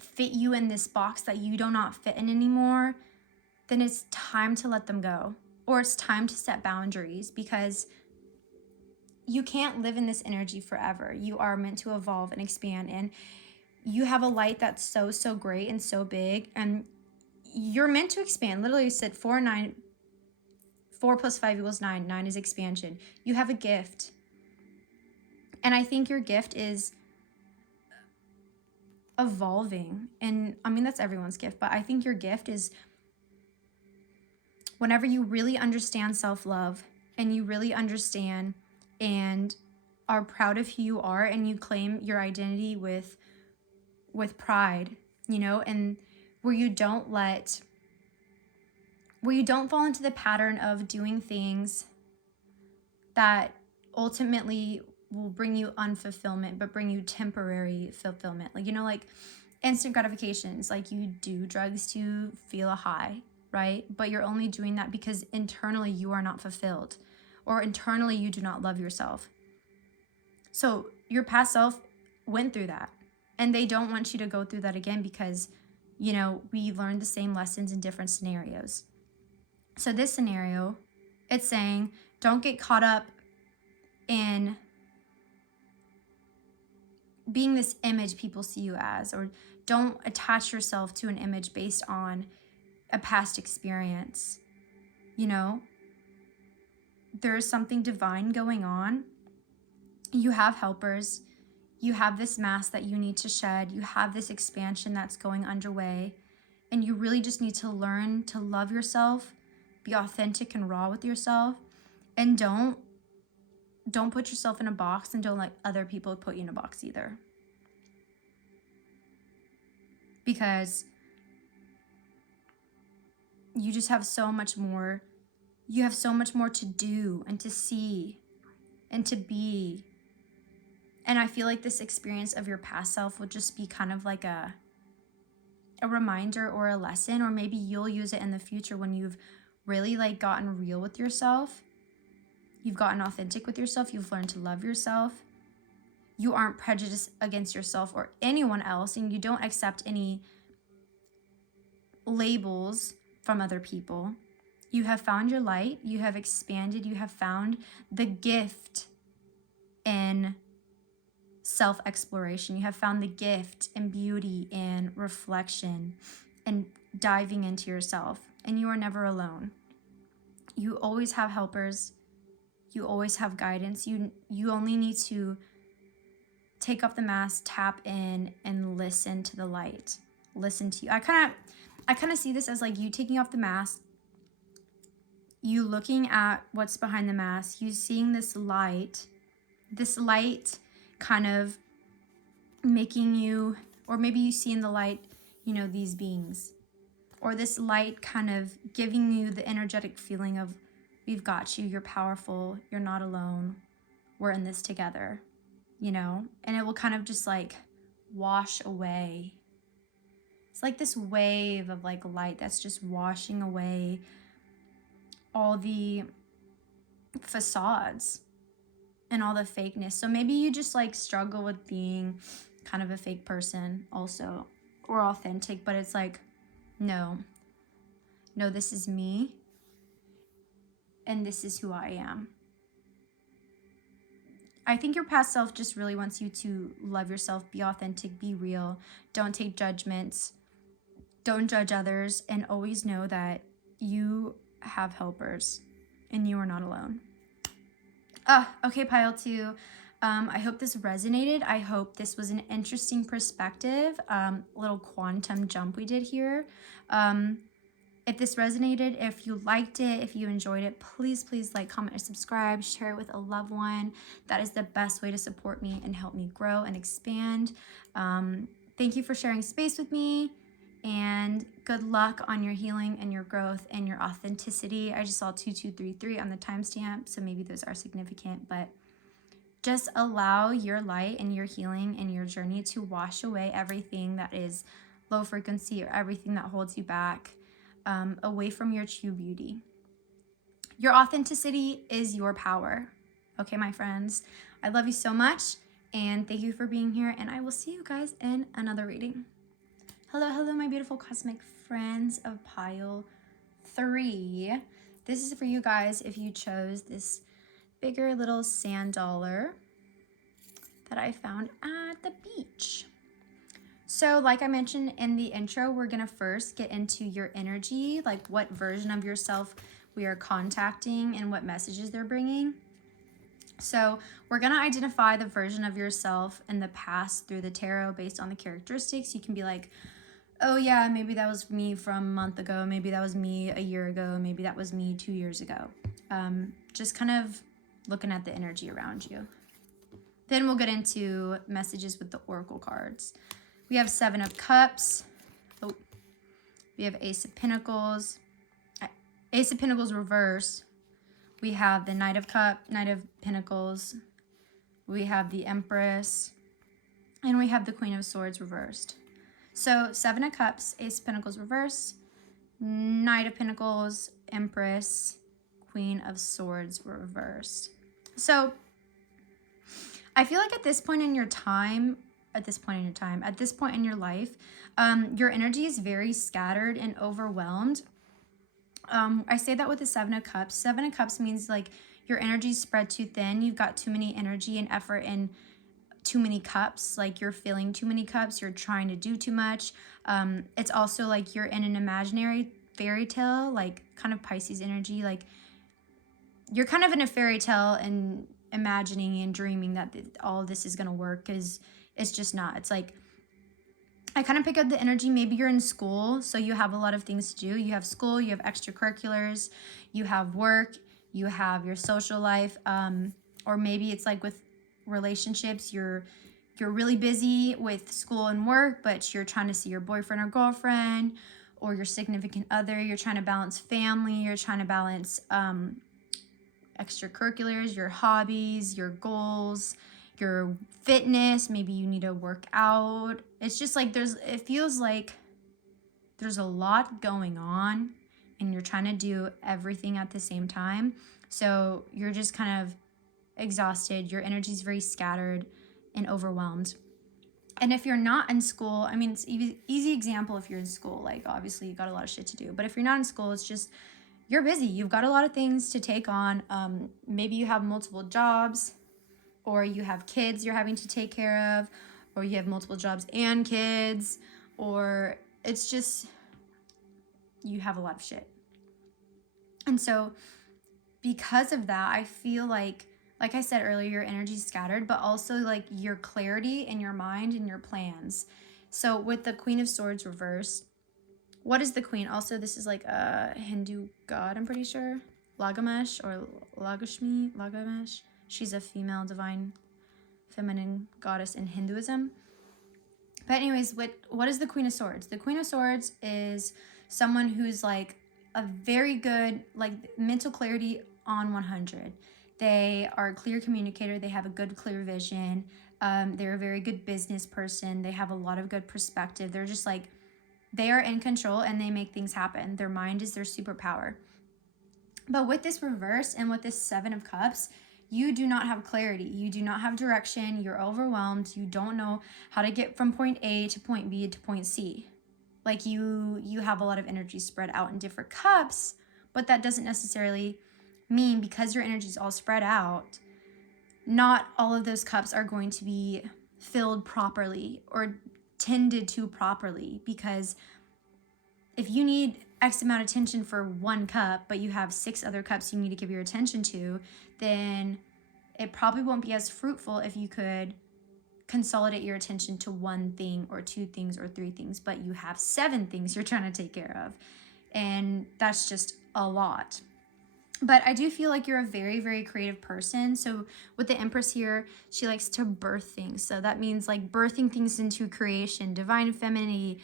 fit you in this box that you do not fit in anymore, then it's time to let them go. Or it's time to set boundaries, because you can't live in this energy forever. You are meant to evolve and expand, and you have a light that's so, so great and so big, and you're meant to expand. Literally said 4 plus 5 equals 9. 9 is expansion. You have a gift. And I think your gift is evolving. And I mean, that's everyone's gift, but I think your gift is whenever you really understand self-love and you really understand and are proud of who you are, and you claim your identity with pride, and where you don't fall into the pattern of doing things that ultimately will bring you unfulfillment, but bring you temporary fulfillment. Like instant gratifications, like you do drugs to feel a high, right? But you're only doing that because internally you are not fulfilled, or internally you do not love yourself. So your past self went through that, and they don't want you to go through that again, because, we learned the same lessons in different scenarios. So this scenario, it's saying, don't get caught up in being this image people see you as, or don't attach yourself to an image based on a past experience. There's something divine going on. You have helpers. You have this mask that you need to shed. You have this expansion that's going underway. And you really just need to learn to love yourself, be authentic and raw with yourself, and don't put yourself in a box, and don't let other people put you in a box either. Because you just have so much more. You have so much more to do and to see and to be. And I feel like this experience of your past self will just be kind of like a reminder or a lesson, or maybe you'll use it in the future when you've really like gotten real with yourself. You've gotten authentic with yourself. You've learned to love yourself. You aren't prejudiced against yourself or anyone else, and you don't accept any labels from other people. You have found your light. You have expanded. You have found the gift in self-exploration. You have found the gift in beauty and reflection and diving into yourself. And you are never alone. You always have helpers. You always have guidance. You only need to take off the mask, tap in, and listen to the light. Listen to you. I kind of see this as like you taking off the mask, you looking at what's behind the mask, you seeing this light kind of making you, or maybe you see in the light, you know, these beings, or this light kind of giving you the energetic feeling of, we've got you, you're powerful, you're not alone, we're in this together, you know, and it will kind of just like wash away. It's like this wave of like light that's just washing away all the facades and all the fakeness. So maybe you just like struggle with being kind of a fake person also, or authentic, but it's like, no, this is me and this is who I am. I think your past self just really wants you to love yourself, be authentic, be real, don't take judgments, don't judge others, and always know that you have helpers and you are not alone. Okay, pile 2. I hope this resonated. I hope this was an interesting perspective, little quantum jump we did here. If this resonated, if you liked it, if you enjoyed it, please like, comment, or subscribe, share it with a loved one. That is the best way to support me and help me grow and expand. Thank you for sharing space with me, and good luck on your healing and your growth and your authenticity. I just saw 2233 on the timestamp, so maybe those are significant, but just allow your light and your healing and your journey to wash away everything that is low frequency or everything that holds you back, away from your true beauty. Your authenticity is your power. Okay, my friends, I love you so much, and thank you for being here, and I will see you guys in another reading. Hello, my beautiful cosmic friends of pile 3. This is for you guys if you chose this bigger little sand dollar that I found at the beach. So like I mentioned in the intro, we're gonna first get into your energy, like what version of yourself we are contacting and what messages they're bringing. So we're gonna identify the version of yourself in the past through the tarot based on the characteristics. You can be like, oh yeah, maybe that was me from a month ago, maybe that was me a year ago, maybe that was me 2 years ago. Just kind of looking at the energy around you. Then we'll get into messages with the oracle cards. We have 7 of Cups. Oh, we have Ace of Pentacles. Ace of Pentacles reverse. We have the Knight of Pentacles. We have the Empress. And we have the Queen of Swords reversed. So 7 of Cups, Ace of Pentacles reverse, Knight of Pentacles, Empress, Queen of Swords reversed. So I feel like at this point in your life, your energy is very scattered and overwhelmed. I say that with the 7 of Cups. 7 of Cups means like your energy is spread too thin. You've got too many energy and effort in too many cups, like you're filling too many cups, you're trying to do too much. It's also like you're in an imaginary fairy tale, like kind of Pisces energy, like you're kind of in a fairy tale and imagining and dreaming that all of this is going to work, because it's just not. It's like, I kind of pick up the energy, maybe you're in school, so you have a lot of things to do. You have school, you have extracurriculars, you have work, you have your social life, or maybe it's like with relationships, you're really busy with school and work, but you're trying to see your boyfriend or girlfriend or your significant other. You're trying to balance family, you're trying to balance extracurriculars, your hobbies, your goals, your fitness. Maybe you need to work out. It's just like it feels like there's a lot going on and you're trying to do everything at the same time. So you're just kind of exhausted. Your energy is very scattered and overwhelmed. And if you're not in school, I mean, it's easy example if you're in school, like obviously you got a lot of shit to do. But if you're not in school, it's just you're busy. You've got a lot of things to take on. Maybe you have multiple jobs, or you have kids you're having to take care of, or you have multiple jobs and kids, or it's just you have a lot of shit. And so because of that, I feel like I said earlier, your energy's scattered, but also like your clarity in your mind and your plans. So with the Queen of Swords reversed, what is the Queen? Also, this is like a Hindu god, I'm pretty sure. Lagamesh or Lagamesh. She's a female divine feminine goddess in Hinduism. But anyways, what is the Queen of Swords? The Queen of Swords is someone who's like a very good, like mental clarity on 100. They are a clear communicator. They have a good, clear vision. They're a very good business person. They have a lot of good perspective. They're just like, they are in control and they make things happen. Their mind is their superpower. But with this reverse and with this Seven of Cups, you do not have clarity. You do not have direction. You're overwhelmed. You don't know how to get from point A to point B to point C. Like you have a lot of energy spread out in different cups, but that doesn't necessarily mean because your energy is all spread out, not all of those cups are going to be filled properly or tended to properly. Because if you need X amount of attention for one cup, but you have 6 other cups you need to give your attention to, then it probably won't be as fruitful if you could consolidate your attention to one thing or 2 things or 3 things, but you have 7 things you're trying to take care of. And that's just a lot. But I do feel like you're a very, very creative person. So with the Empress here, she likes to birth things. So that means like birthing things into creation, divine femininity,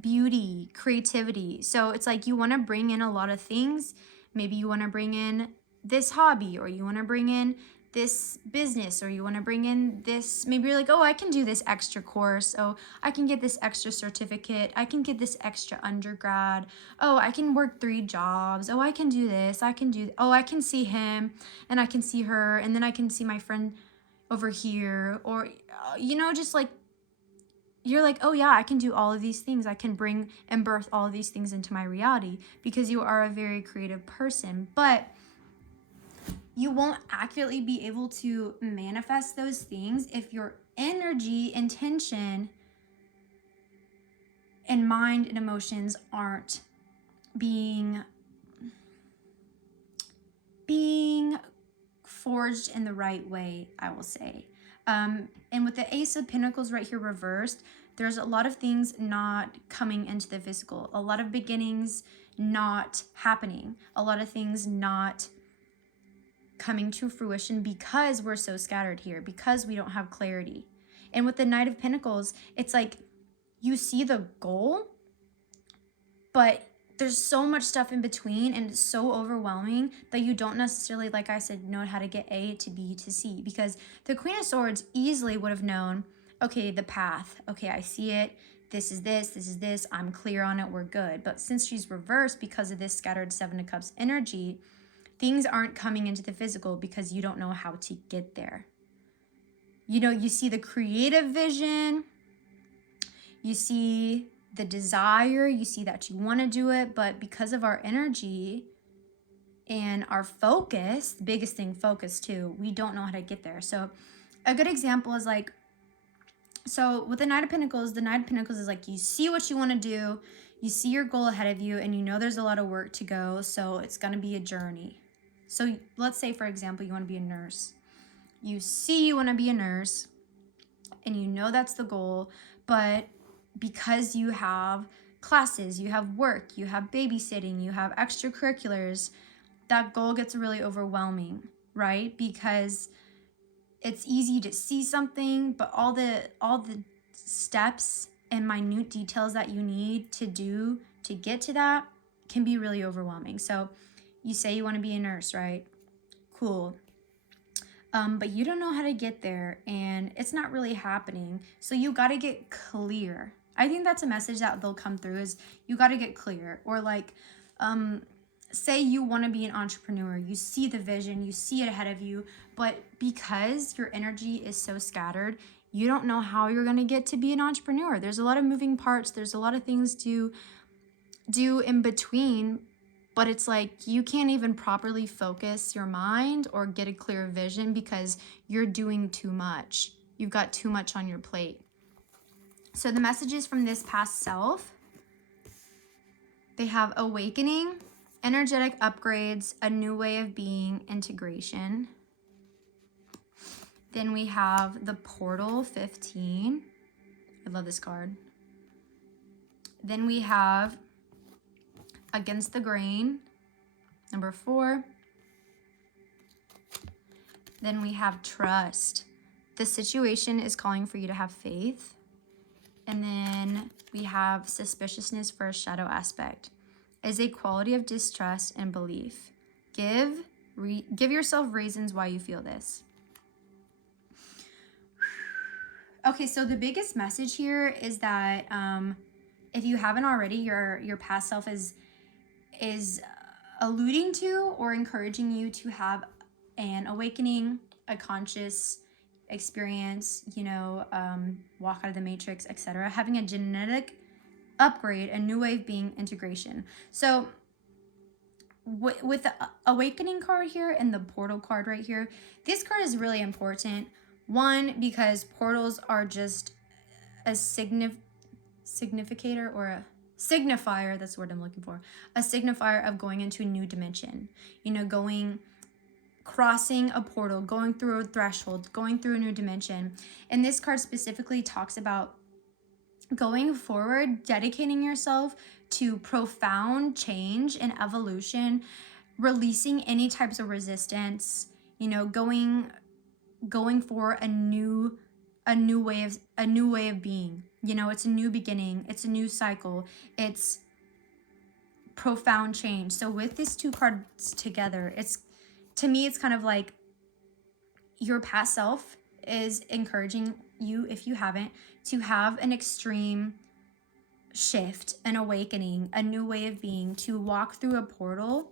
beauty, creativity. So it's like you want to bring in a lot of things. Maybe you want to bring in this hobby, or you want to bring in this business, or you want to bring in this, maybe you're like, oh, I can do this extra course. Oh, I can get this extra certificate. I can get this extra undergrad. Oh, I can work 3 jobs. Oh, I can do this. I can do, oh, I can see him and I can see her. And then I can see my friend over here. Or, just like, you're like, oh yeah, I can do all of these things. I can bring and birth all of these things into my reality because you are a very creative person. But you won't accurately be able to manifest those things if your energy, intention, and mind and emotions aren't being forged in the right way, I will say. And with the Ace of Pentacles right here reversed, there's a lot of things not coming into the physical. A lot of beginnings not happening. A lot of things not coming to fruition because we're so scattered here, because we don't have clarity. And with the Knight of Pentacles, it's like you see the goal, but there's so much stuff in between and it's so overwhelming that you don't necessarily, like I said, know how to get A to B to C. Because the Queen of Swords easily would have known, okay, the path. Okay, I see it. This is this. I'm clear on it. We're good. But since she's reversed because of this scattered Seven of Cups energy, things aren't coming into the physical because you don't know how to get there. You see the creative vision, you see the desire, you see that you want to do it, but because of our energy and our focus, the biggest thing, focus too, we don't know how to get there. So a good example is like, so with the Knight of Pentacles is like, you see what you want to do, you see your goal ahead of you, and you know there's a lot of work to go, so it's going to be a journey. So let's say, for example, you want to be a nurse. You see you want to be a nurse, and you know that's the goal, but because you have classes, you have work, you have babysitting, you have extracurriculars, that goal gets really overwhelming, right? Because it's easy to see something, but all the steps and minute details that you need to do to get to that can be really overwhelming. So you say you want to be a nurse, right? Cool. but you don't know how to get there and it's not really happening. So you got to get clear. I think that's a message that they'll come through is you got to get clear. Or like, say you want to be an entrepreneur, you see the vision, you see it ahead of you, but because your energy is so scattered, you don't know how you're going to get to be an entrepreneur. There's a lot of moving parts. There's a lot of things to do in between, but it's like you can't even properly focus your mind or get a clear vision because you're doing too much. You've got too much on your plate. So the messages from this past self, they have awakening, energetic upgrades, a new way of being, integration. Then we have the portal 15. I love this card. Then we have against the grain, number 4. Then we have trust. The situation is calling for you to have faith. And then we have suspiciousness for a shadow aspect. Is a quality of distrust and belief. Give yourself reasons why you feel this. Okay, so the biggest message here is that if you haven't already, your past self is alluding to or encouraging you to have an awakening, a conscious experience, walk out of the matrix, etc. Having a genetic upgrade, a new way of being, integration. So with the awakening card here and the portal card right here, this card is really important. One, because portals are just a significator or a signifier, that's the word I'm looking for, a signifier of going into a new dimension, crossing a portal, going through a threshold, going through a new dimension. And this card specifically talks about going forward, dedicating yourself to profound change and evolution, releasing any types of resistance, going for a new way of being. It's a new beginning, it's a new cycle, it's profound change. So with these two cards together, to me it's kind of like your past self is encouraging you, if you haven't, to have an extreme shift, an awakening, a new way of being, to walk through a portal,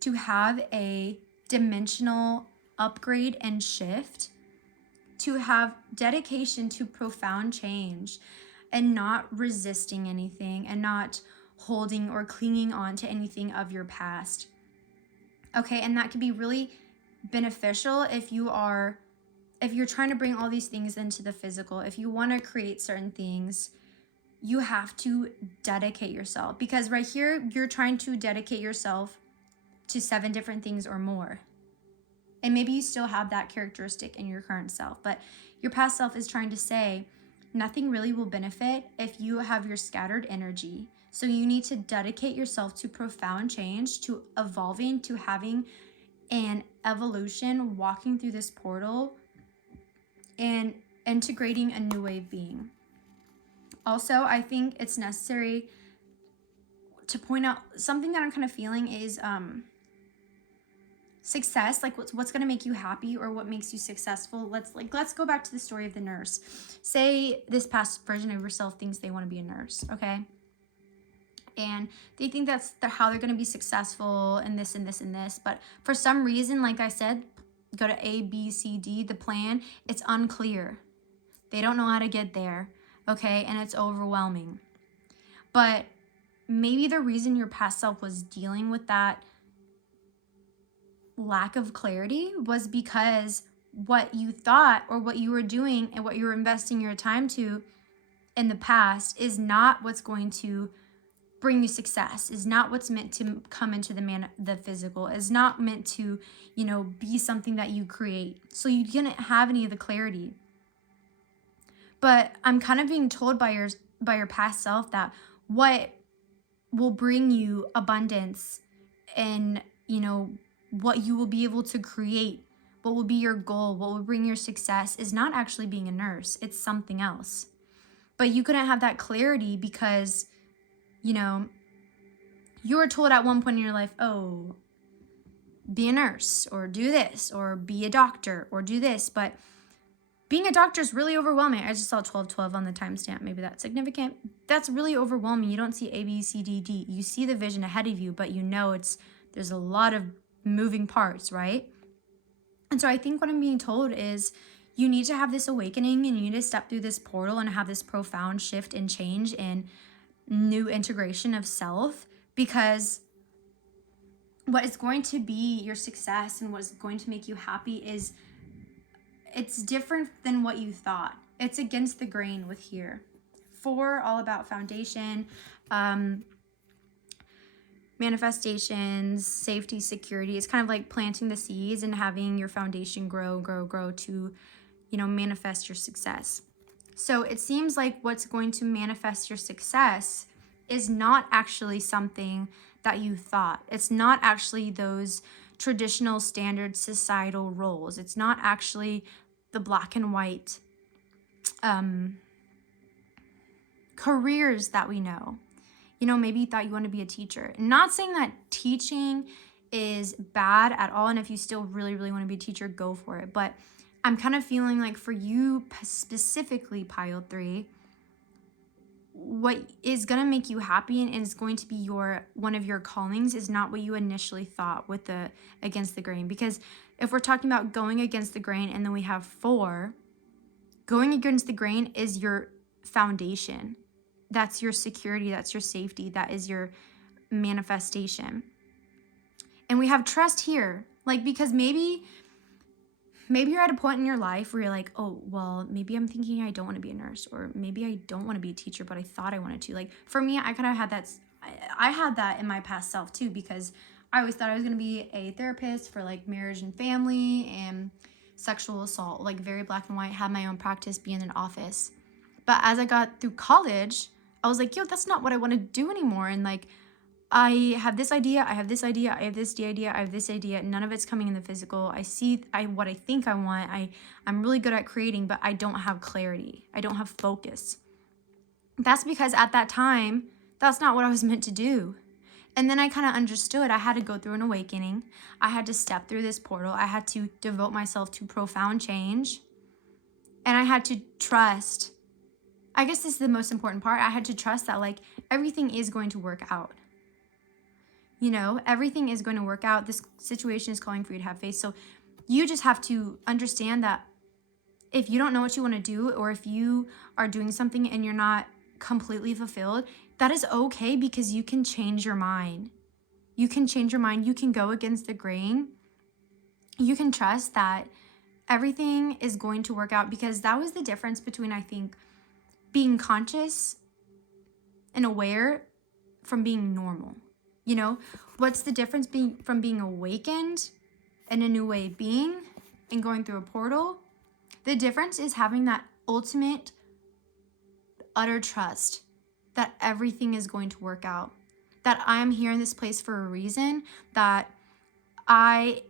to have a dimensional upgrade and shift, to have dedication to profound change and not resisting anything and not holding or clinging on to anything of your past. Okay, and that could be really beneficial if you're trying to bring all these things into the physical. If you want to create certain things, you have to dedicate yourself, because right here you're trying to dedicate yourself to 7 different things or more. And maybe you still have that characteristic in your current self, but your past self is trying to say nothing really will benefit if you have your scattered energy. So you need to dedicate yourself to profound change, to evolving, to having an evolution, walking through this portal and integrating a new way of being. Also, I think it's necessary to point out something that I'm kind of feeling is success, like what's going to make you happy or what makes you successful. Let's go back to the story of the nurse. Say this past version of yourself thinks they want to be a nurse, okay? And they think that's how they're going to be successful and this and this and this. But for some reason, like I said, go to A, B, C, D, the plan, it's unclear. They don't know how to get there, okay? And it's overwhelming. But maybe the reason your past self was dealing with that lack of clarity was because what you thought or what you were doing and what you were investing your time to in the past is not what's going to bring you success, is not what's meant to come into the physical, is not meant to, be something that you create. So you didn't have any of the clarity. But I'm kind of being told by your past self that what will bring you abundance and, what you will be able to create, what will be your goal, what will bring your success is not actually being a nurse. It's something else. But you couldn't have that clarity because, you were told at one point in your life, oh, be a nurse or do this or be a doctor or do this. But being a doctor is really overwhelming. I just saw 1212 on the timestamp. Maybe that's significant. That's really overwhelming. You don't see A, B, C, D, D. You see the vision ahead of you, but you know there's a lot of moving parts, right? And so I think what I'm being told is you need to have this awakening and you need to step through this portal and have this profound shift and change and new integration of self, because what is going to be your success and what is going to make you happy is it's different than what you thought. It's against the grain with here. 4, all about foundation, manifestations, safety, security. It's kind of like planting the seeds and having your foundation grow to, manifest your success. So it seems like what's going to manifest your success is not actually something that you thought. It's not actually those traditional standard societal roles. It's not actually the black and white careers that we know. Maybe you thought you want to be a teacher. Not saying that teaching is bad at all, and if you still really, really want to be a teacher, go for it. But I'm kind of feeling like for you specifically, pile 3, what is going to make you happy and is going to be one of your callings is not what you initially thought with the against the grain. Because if we're talking about going against the grain and then we have 4, going against the grain is your foundation. That's your security, that's your safety, that is your manifestation. And we have trust here, because maybe you're at a point in your life where you're like, oh, well, maybe I'm thinking I don't want to be a nurse, or maybe I don't want to be a teacher, but I thought I wanted to. For me, I kind of had that. I had that in my past self too, because I always thought I was going to be a therapist for marriage and family and sexual assault, very black and white, have my own practice, be in an office. But as I got through college, I was like, yo, that's not what I want to do anymore. And I have this idea, I have this idea, I have this idea, I have this idea. None of it's coming in the physical. I see what I think I want. I'm really good at creating, but I don't have clarity. I don't have focus. That's because at that time, that's not what I was meant to do. And then I kind of understood I had to go through an awakening. I had to step through this portal. I had to devote myself to profound change. And I had to trust. I guess this is the most important part. I had to trust that everything is going to work out. Everything is going to work out. This situation is calling for you to have faith. So you just have to understand that if you don't know what you want to do, or if you are doing something and you're not completely fulfilled, that is okay, because you can change your mind. You can change your mind. You can go against the grain. You can trust that everything is going to work out, because that was the difference between, I think, being conscious and aware from being normal. What's the difference from being awakened in a new way of being and going through a portal? The difference is having that ultimate, utter trust that everything is going to work out, that I am here in this place for a reason, that I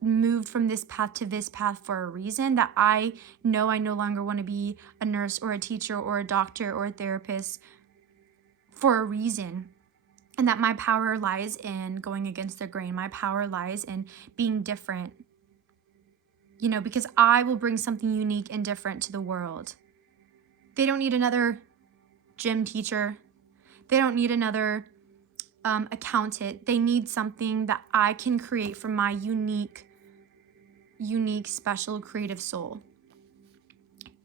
moved from this path to this path for a reason, that I know I no longer want to be a nurse or a teacher or a doctor or a therapist for a reason. And that my power lies in going against the grain. My power lies in being different. Because I will bring something unique and different to the world. They don't need another gym teacher. They don't need another accountant. They need something that I can create from my unique, special, creative soul.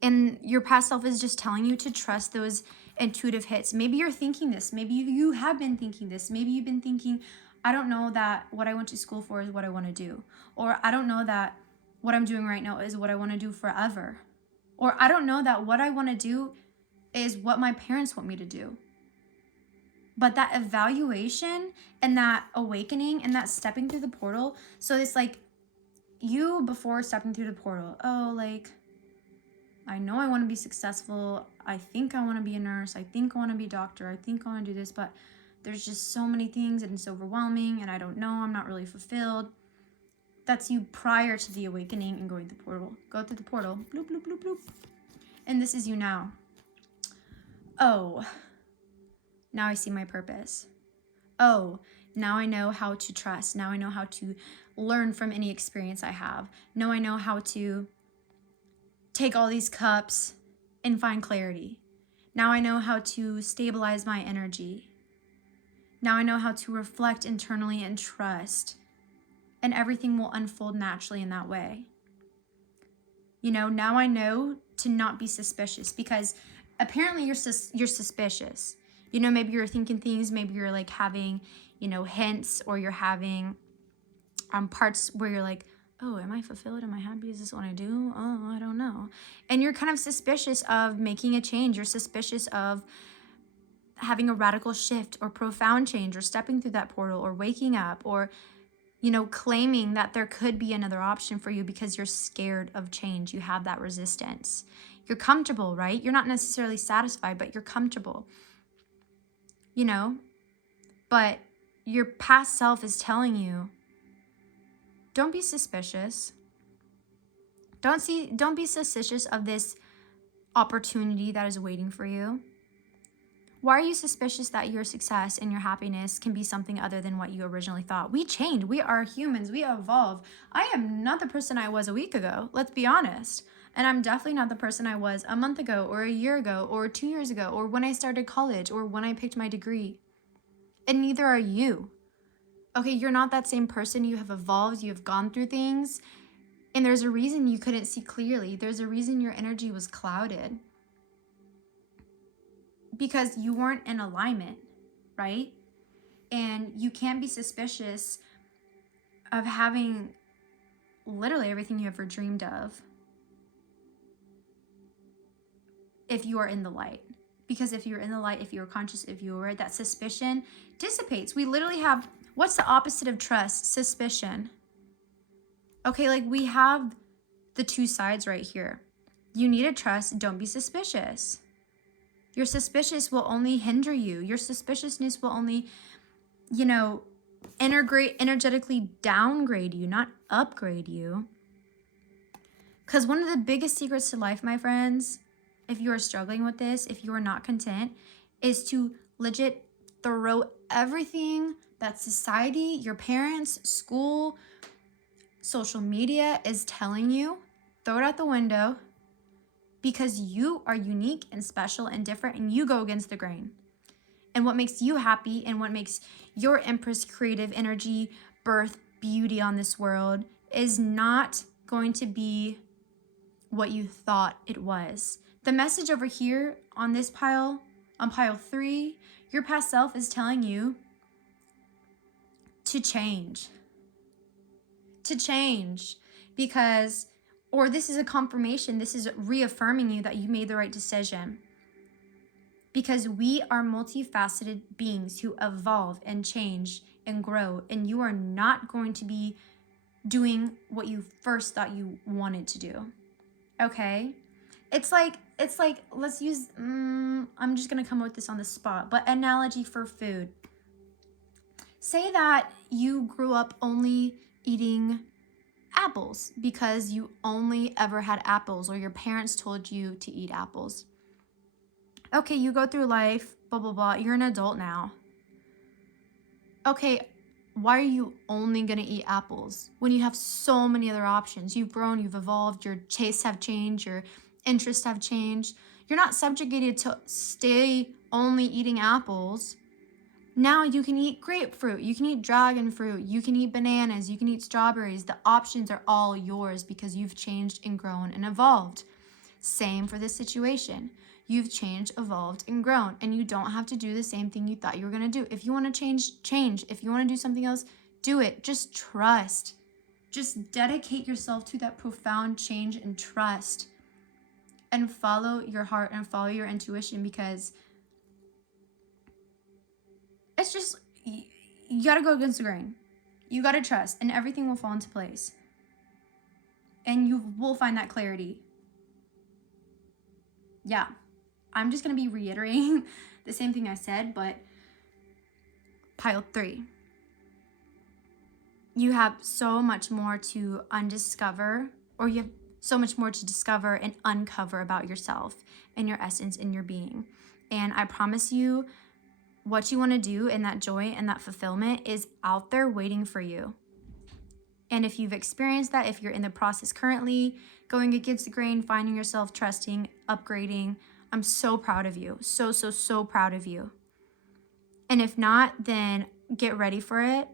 And your past self is just telling you to trust those intuitive hits. Maybe you're thinking this. Maybe you have been thinking this. Maybe you've been thinking, I don't know that what I went to school for is what I want to do. Or I don't know that what I'm doing right now is what I want to do forever. Or I don't know that what I want to do is what my parents want me to do. But that evaluation and that awakening and that stepping through the portal. So it's you before stepping through the portal. Oh, I know I want to be successful. I think I want to be a nurse. I think I want to be a doctor. I think I want to do this, but there's just so many things and it's overwhelming and I don't know. I'm not really fulfilled. That's you prior to the awakening and going through the portal. Go through the portal. Bloop, bloop, bloop, bloop. And this is you now. Oh, now I see my purpose. Oh, Now I know how to trust. Now I know how to learn from any experience I have. Now I know how to take all these cups and find clarity. Now I know how to stabilize my energy. Now I know how to reflect internally and trust. And everything will unfold naturally in that way. You know, now I know to not be suspicious, because apparently you're suspicious. You know, maybe you're thinking things, maybe you're like having, you know, hints, or you're having parts where you're like, oh, am I fulfilled? Am I happy? Is this what I do? Oh, I don't know. And you're kind of suspicious of making a change. You're suspicious of having a radical shift or profound change, or stepping through that portal, or waking up, or, you know, claiming that there could be another option for you because you're scared of change. You have that resistance. You're comfortable, right? You're not necessarily satisfied, but you're comfortable, you know? But your past self is telling you, don't be suspicious. Don't be suspicious of this opportunity that is waiting for you. Why are you suspicious that your success and your happiness can be something other than what you originally thought? We change. We are humans. We evolve. I am not the person I was a week ago. Let's be honest. And I'm definitely not the person I was a month ago, or a year ago, or 2 years ago, or when I started college, or when I picked my degree. And neither are you. Okay, you're not that same person. You have evolved. You have gone through things. And there's a reason you couldn't see clearly. There's a reason your energy was clouded. Because you weren't in alignment, right? And you can't be suspicious of having literally everything you ever dreamed of if you are in the light. Because if you're in the light, if you're conscious, if you're aware, that suspicion dissipates. We literally have, what's the opposite of trust? Suspicion. Okay, like we have the two sides right here. You need to trust, don't be suspicious. Your suspicious will only hinder you. Your suspiciousness will only, you know, energetically downgrade you, not upgrade you. Because one of the biggest secrets to life, my friends, if you are struggling with this, if you are not content, is to legit throw everything that society, your parents, school, social media is telling you, throw it out the window. Because you are unique and special and different, and you go against the grain. And what makes you happy, and what makes your Empress creative energy birth beauty on this world is not going to be what you thought it was. The message over here on this pile, on pile 3, your past self is telling you to change. To change. Because, or this is a confirmation, this is reaffirming you that you made the right decision. Because we are multifaceted beings who evolve and change and grow, and you are not going to be doing what you first thought you wanted to do. Okay? It's like let's use I'm just gonna come up with this on the spot, but analogy for food. Say that you grew up only eating apples because you only ever had apples, or your parents told you to eat apples. Okay, you go through life, blah, blah, blah. You're an adult now. Okay, why are you only going to eat apples when you have so many other options? You've grown, you've evolved, your tastes have changed, your interests have changed. You're not subjugated to stay only eating apples. Now you can eat grapefruit, you can eat dragon fruit, you can eat bananas, you can eat strawberries. The options are all yours because you've changed and grown and evolved. Same for this situation. You've changed, evolved, and grown, and you don't have to do the same thing you thought you were going to do. If you want to change, change. If you want to do something else, do it. Just trust. Just dedicate yourself to that profound change and trust. And follow your heart and follow your intuition, because it's just, you got to go against the grain. You got to trust, and everything will fall into place. And you will find that clarity. Yeah. I'm just going to be reiterating the same thing I said, but pile 3. You have so much more to undiscover, or you have so much more to discover and uncover about yourself and your essence and your being. And I promise you, what you want to do and that joy and that fulfillment is out there waiting for you. And if you've experienced that, if you're in the process currently, going against the grain, finding yourself, trusting, upgrading, I'm so proud of you. So, so, so proud of you. And if not, then get ready for it.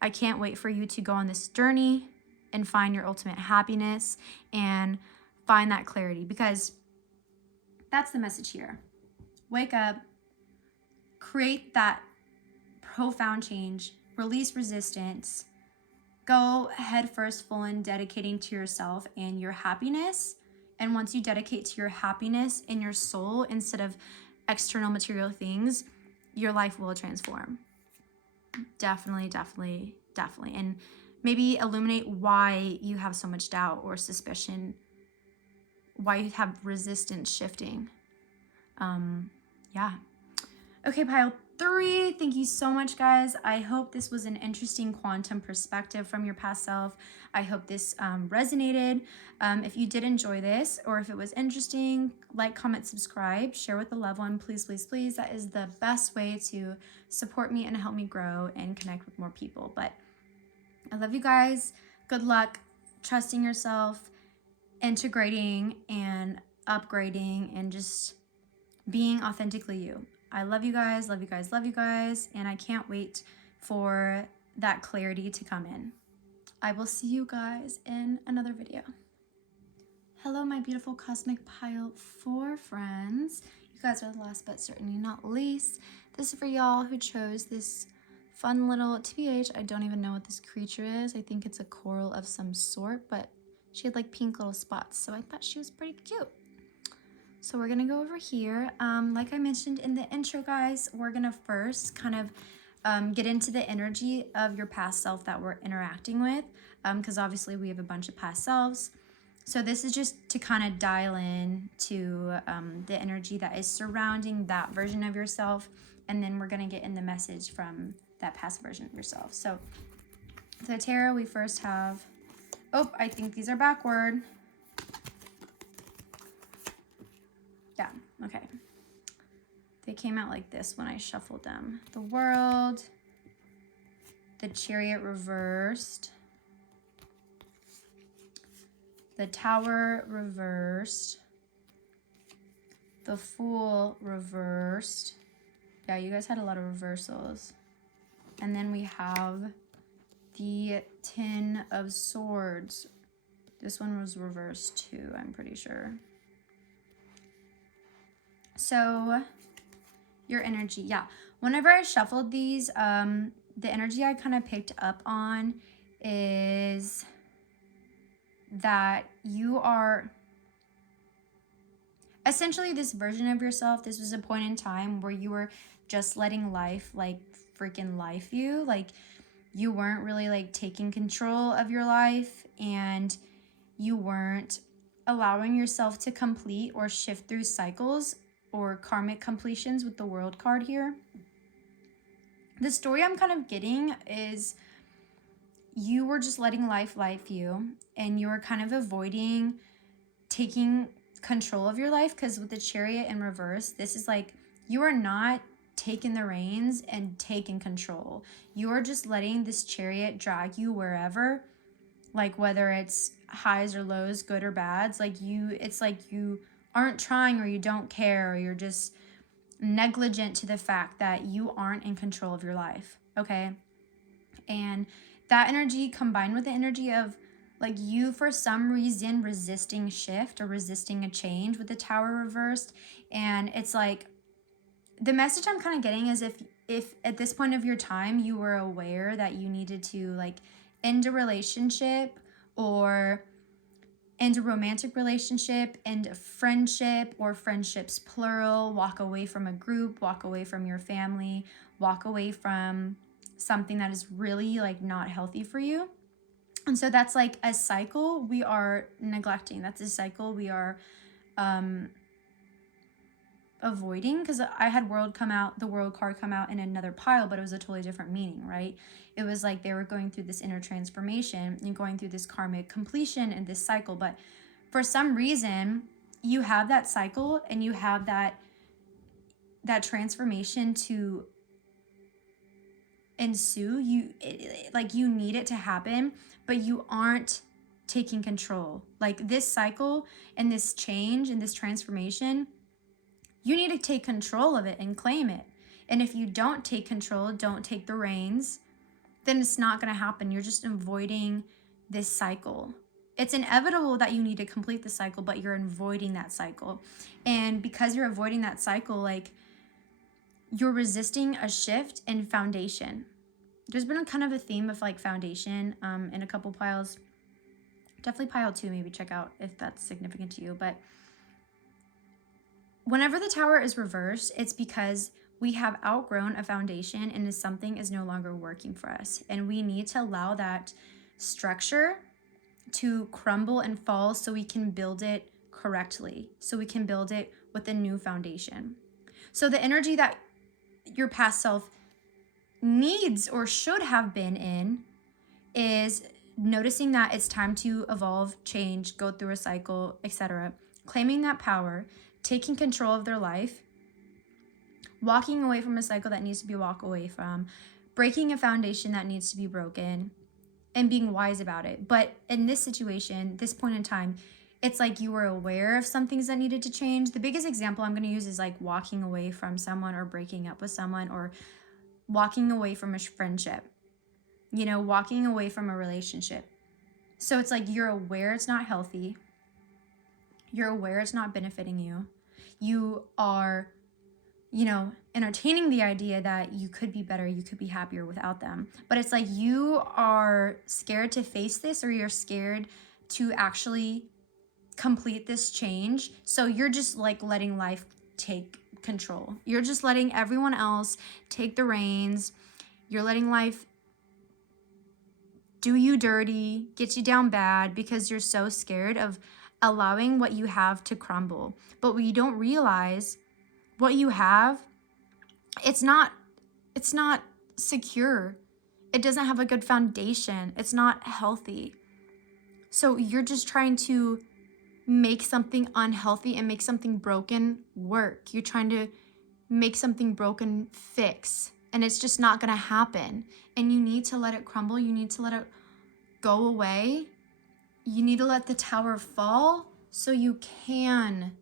I can't wait for you to go on this journey and find your ultimate happiness and find that clarity, because that's the message here. Wake up, create that profound change, release resistance, go head first, full in, dedicating to yourself and your happiness. And once you dedicate to your happiness in your soul instead of external material things, your life will transform. Definitely, definitely, definitely. And maybe illuminate why you have so much doubt or suspicion, why you have resistance shifting. Yeah. Okay, pile 3. Thank you so much, guys. I hope this was an interesting quantum perspective from your past self. I hope this resonated. If you did enjoy this, or if it was interesting, like, comment, subscribe, share with the loved one. Please, please, please. That is the best way to support me and help me grow and connect with more people. But I love you guys. Good luck trusting yourself, integrating and upgrading, and just being authentically you. I love you guys, love you guys, love you guys, and I can't wait for that clarity to come in. I will see you guys in another video. Hello, my beautiful cosmic pile 4 friends. You guys are the last but certainly not least. This is for y'all who chose this fun little, TBH, I don't even know what this creature is. I think it's a coral of some sort, but she had like pink little spots, so I thought she was pretty cute. So we're gonna go over here. Like I mentioned in the intro, guys, we're gonna first kind of get into the energy of your past self that we're interacting with, because obviously we have a bunch of past selves. So this is just to kind of dial in to the energy that is surrounding that version of yourself, and then we're gonna get in the message from that past version of yourself. So the tarot, we first have, oh, I think these are backward. Yeah, okay. They came out like this when I shuffled them. The World, the Chariot reversed, the Tower reversed, the Fool reversed. Yeah, you guys had a lot of reversals. And then we have the Ten of Swords. This one was reversed too, I'm pretty sure. So your energy, yeah. Whenever I shuffled these, the energy I kind of picked up on is that you are essentially this version of yourself. This was a point in time where you were just letting life like freaking life you. Like you weren't really like taking control of your life, and you weren't allowing yourself to complete or shift through cycles or karmic completions with the World card here. The story I'm kind of getting is you were just letting life you, and you were kind of avoiding taking control of your life, because with the Chariot in reverse, this is like you are not taking the reins and taking control. You are just letting this Chariot drag you wherever, like whether it's highs or lows, good or bads. Like it's like you aren't trying, or you don't care, or you're just negligent to the fact that you aren't in control of your life, okay? And that energy combined with the energy of like you for some reason resisting shift or resisting a change with the Tower reversed. And it's like the message I'm kind of getting is if at this point of your time you were aware that you needed to like end a relationship, or end a romantic relationship, end a friendship, or friendships plural, walk away from a group, walk away from your family, walk away from something that is really like not healthy for you. And so that's like a cycle we are neglecting. That's a cycle we are avoiding, because I had the World card come out in another pile, but it was a totally different meaning, right? It was like they were going through this inner transformation and going through this karmic completion and this cycle. But for some reason, you have that cycle and you have that that transformation to ensue, you need it to happen, but you aren't taking control. Like this cycle and this change and this transformation, you need to take control of it and claim it. And if you don't take control, don't take the reins, then it's not going to happen. You're just avoiding this cycle. It's inevitable that you need to complete the cycle, but you're avoiding that cycle. And because you're avoiding that cycle, like, you're resisting a shift in foundation. There's been a kind of a theme of like foundation in a couple piles. Definitely pile 2, maybe check out if that's significant to you. But whenever the Tower is reversed, it's because we have outgrown a foundation and something is no longer working for us. And we need to allow that structure to crumble and fall so we can build it correctly, so we can build it with a new foundation. So the energy that your past self needs or should have been in is noticing that it's time to evolve, change, go through a cycle, etc. Claiming that power, taking control of their life, walking away from a cycle that needs to be walked away from, breaking a foundation that needs to be broken, and being wise about it. But in this situation, this point in time, it's like you were aware of some things that needed to change. The biggest example I'm going to use is like walking away from someone or breaking up with someone or walking away from a friendship, you know, walking away from a relationship. So it's like you're aware it's not healthy. You're aware it's not benefiting you. You are, you know, entertaining the idea that you could be better, you could be happier without them. But it's like you are scared to face this, or you're scared to actually complete this change. So you're just like letting life take control. You're just letting everyone else take the reins. You're letting life do you dirty, get you down bad, because you're so scared of allowing what you have to crumble. But what you don't realize, what you have, it's not secure. It doesn't have a good foundation. It's not healthy. So you're just trying to make something unhealthy and make something broken work. You're trying to make something broken fix, and it's just not going to happen. And you need to let it crumble. You need to let it go away. You need to let the tower fall so you can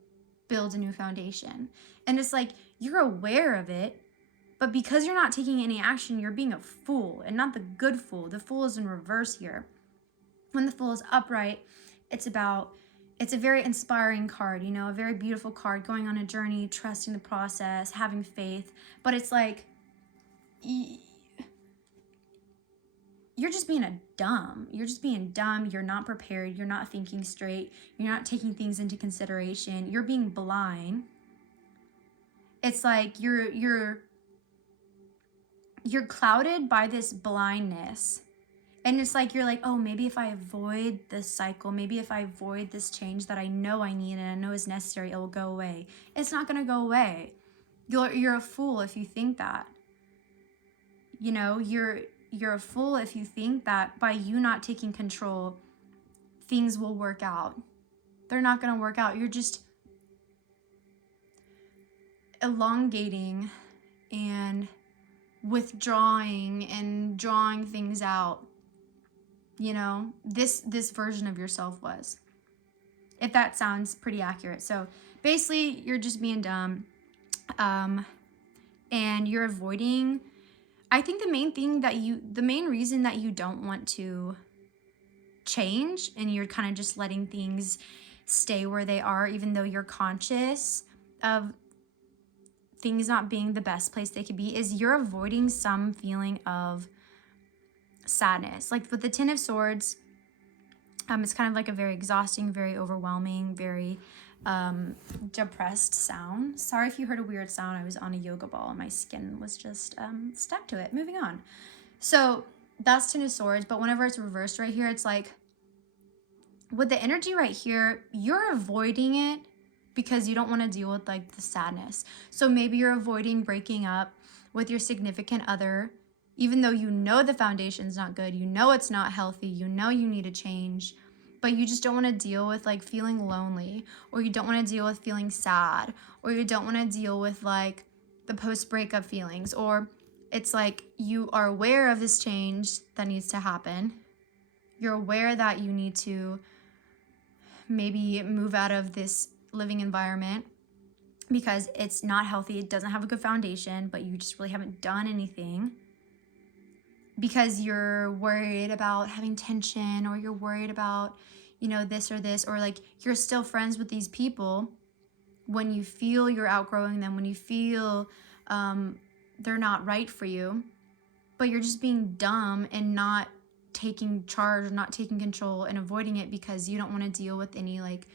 build a new foundation. And it's like you're aware of it, but because you're not taking any action, you're being a fool, and not the good fool. The fool is in reverse here. When the fool is upright, it's a very inspiring card, you know, a very beautiful card, going on a journey, trusting the process, having faith. But it's like, you're just being dumb. You're just being dumb. You're not prepared. You're not thinking straight. You're not taking things into consideration. You're being blind. It's like you're clouded by this blindness. And it's like, you're like, oh, maybe if I avoid this cycle, maybe if I avoid this change that I know I need and I know is necessary, it will go away. It's not going to go away. You're a fool if you think that. You know, you're a fool if you think that by you not taking control, things will work out. They're not going to work out. You're just elongating and withdrawing and drawing things out. You know, this version of yourself was, if that sounds pretty accurate. So basically, you're just being dumb, and you're avoiding. I think the main reason that you don't want to change, and you're kind of just letting things stay where they are, even though you're conscious of things not being the best place they could be, is you're avoiding some feeling of sadness. Like with the Ten of Swords, it's kind of like a very exhausting, very overwhelming, very depressed sound. Sorry if you heard a weird sound. I was on a yoga ball and my skin was just stuck to it. Moving on. So that's Ten of Swords, but whenever it's reversed right here, it's like with the energy right here, you're avoiding it because you don't want to deal with like the sadness. So maybe you're avoiding breaking up with your significant other, even though you know the foundation's not good, you know it's not healthy, you know you need to change, but you just don't want to deal with like feeling lonely, or you don't want to deal with feeling sad, or you don't want to deal with like the post-breakup feelings, or it's like you are aware of this change that needs to happen. You're aware that you need to maybe move out of this living environment because it's not healthy, it doesn't have a good foundation, but you just really haven't done anything because you're worried about having tension, or you're worried about, you know, this or this, or like you're still friends with these people when you feel you're outgrowing them, when you feel they're not right for you, but you're just being dumb and not taking charge, not taking control, and avoiding it because you don't want to deal with any like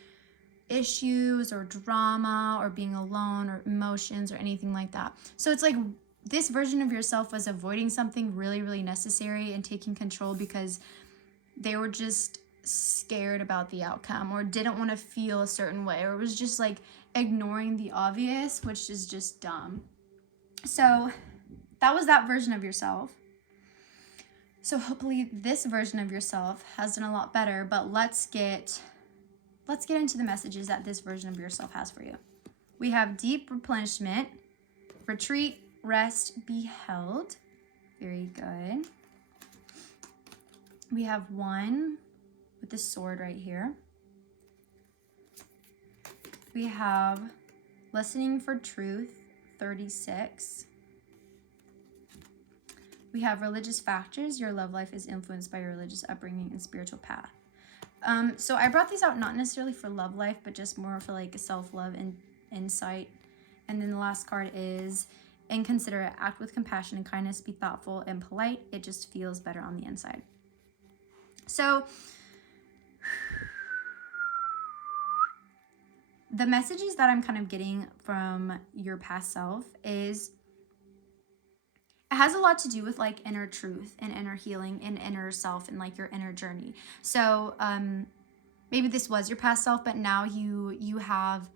issues or drama or being alone or emotions or anything like that. So it's like this version of yourself was avoiding something really, really necessary and taking control because they were just scared about the outcome or didn't want to feel a certain way, or it was just like ignoring the obvious, which is just dumb. So that was that version of yourself. So hopefully this version of yourself has done a lot better, but let's get into the messages that this version of yourself has for you. We have deep replenishment, retreat, rest, be held. Very good. We have 1 with the sword right here. We have listening for truth, 36. We have religious factors. Your love life is influenced by your religious upbringing and spiritual path. So I brought these out not necessarily for love life, but just more for like self-love and insight. And then the last card is inconsiderate, act with compassion and kindness, be thoughtful and polite. It just feels better on the inside. So the messages that I'm kind of getting from your past self is it has a lot to do with like inner truth and inner healing and inner self and like your inner journey. So maybe this was your past self, but now you have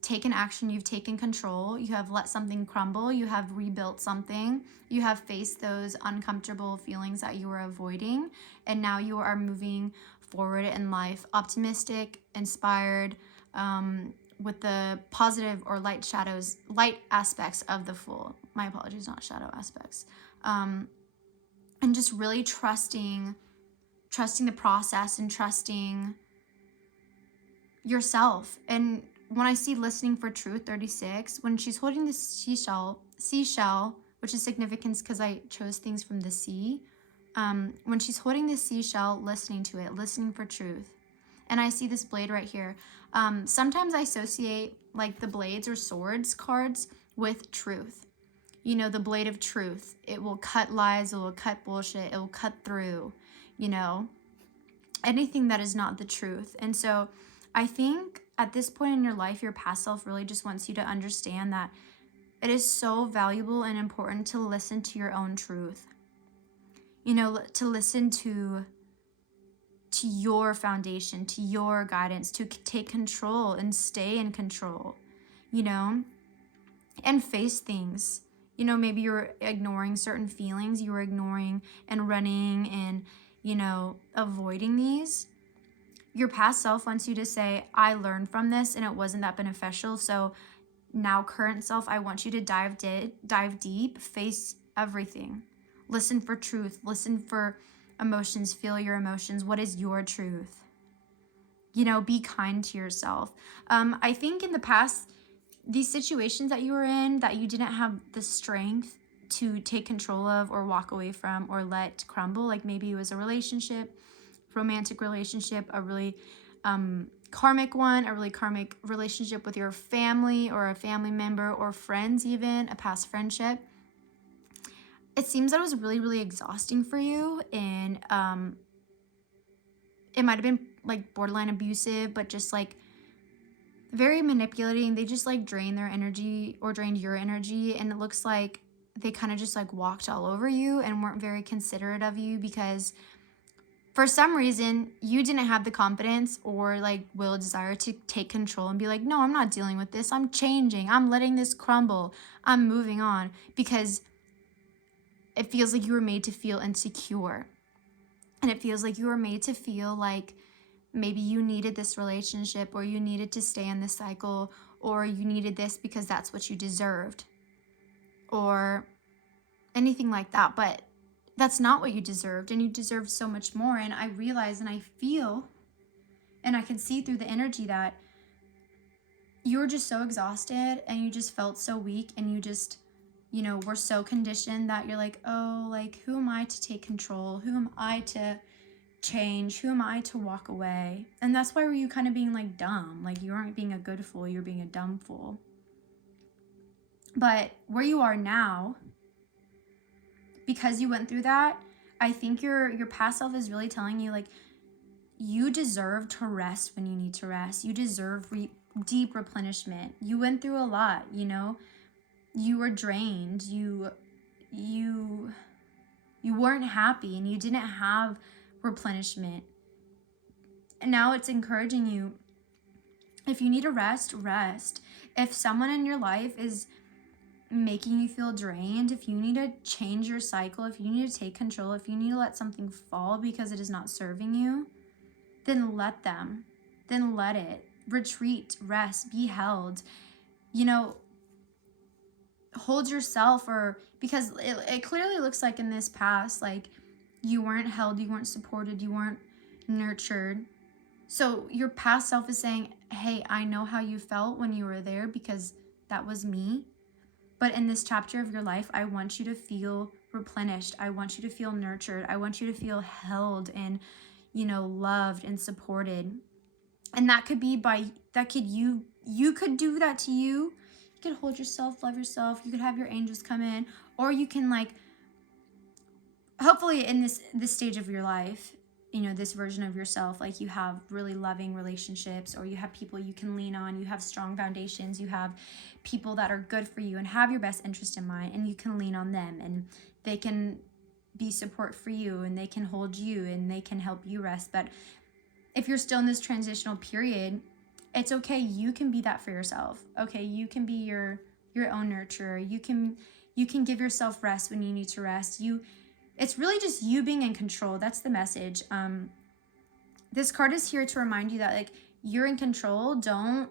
taken action, you've taken control, you have let something crumble, you have rebuilt something, you have faced those uncomfortable feelings that you were avoiding, and now you are moving forward in life optimistic, inspired, with the positive or light aspects of the Fool. My apologies, not shadow aspects. And just really trusting the process and trusting yourself. And when I see listening for truth, 36, when she's holding the seashell, which is significance because I chose things from the sea. When she's holding the seashell, listening to it, listening for truth. And I see this blade right here. Sometimes I associate like the blades or swords cards with truth. You know, the blade of truth. It will cut lies, it will cut bullshit, it will cut through, you know, anything that is not the truth. And so I think at this point in your life, your past self really just wants you to understand that it is so valuable and important to listen to your own truth. You know, to listen to your foundation, to your guidance, to take control and stay in control, you know, and face things. You know, maybe you're ignoring certain feelings, you were ignoring and running and, you know, avoiding these. Your past self wants you to say, I learned from this and it wasn't that beneficial. So now current self, I want you to dive deep, face everything. Listen for truth, listen for emotions, feel your emotions. What is your truth? You know, be kind to yourself. I think in the past, these situations that you were in that you didn't have the strength to take control of or walk away from or let crumble, like maybe it was a relationship, romantic relationship, a really karmic one, a really karmic relationship with your family or a family member or friends, even a past friendship. It seems that it was really, really exhausting for you, and it might have been like borderline abusive, but just like very manipulating. They just like drained their energy or drained your energy, and it looks like they kind of just like walked all over you and weren't very considerate of you because for some reason you didn't have the confidence or like will, desire to take control and be like, no, I'm not dealing with this. I'm changing. I'm letting this crumble. I'm moving on, because it feels like you were made to feel insecure. And it feels like you were made to feel like maybe you needed this relationship, or you needed to stay in this cycle, or you needed this because that's what you deserved. or anything like that. But that's not what you deserved, and you deserved so much more. And I realize and I feel and I can see through the energy that you were just so exhausted and you just felt so weak, and you just, you know, were so conditioned that you're like, oh, like, who am I to take control? Who am I to change? Who am I to walk away? And that's why were you kind of being like dumb. Like, you weren't being a good fool, you're being a dumb fool. But where you are now, because you went through that, I think your past self is really telling you, like, you deserve to rest when you need to rest. You deserve deep replenishment. You went through a lot, you know. You were drained. You weren't happy, and you didn't have replenishment. And now it's encouraging you, if you need to rest, rest. If someone in your life is making you feel drained, if you need to change your cycle, if you need to take control, if you need to let something fall because it is not serving you, then let them. Then let it. Retreat, rest, be held. You know, hold yourself, or because it clearly looks like in this past, like, you weren't held, you weren't supported, you weren't nurtured. So your past self is saying, hey, I know how you felt when you were there, because that was me. But in this chapter of your life, I want you to feel replenished. I want you to feel nurtured. I want you to feel held and, you know, loved and supported. And that could be you could do that to you. You could hold yourself, love yourself. You could have your angels come in, or you can, like, hopefully in this stage of your life, you know, this version of yourself, like, you have really loving relationships, or you have people you can lean on, you have strong foundations, you have people that are good for you and have your best interest in mind, and you can lean on them, and they can be support for you, and they can hold you, and they can help you rest. But if you're still in this transitional period, it's okay. You can be that for yourself. Okay, you can be your own nurturer. You can give yourself rest when you need to rest. It's really just you being in control. That's the message. This card is here to remind you that, like, you're in control. Don't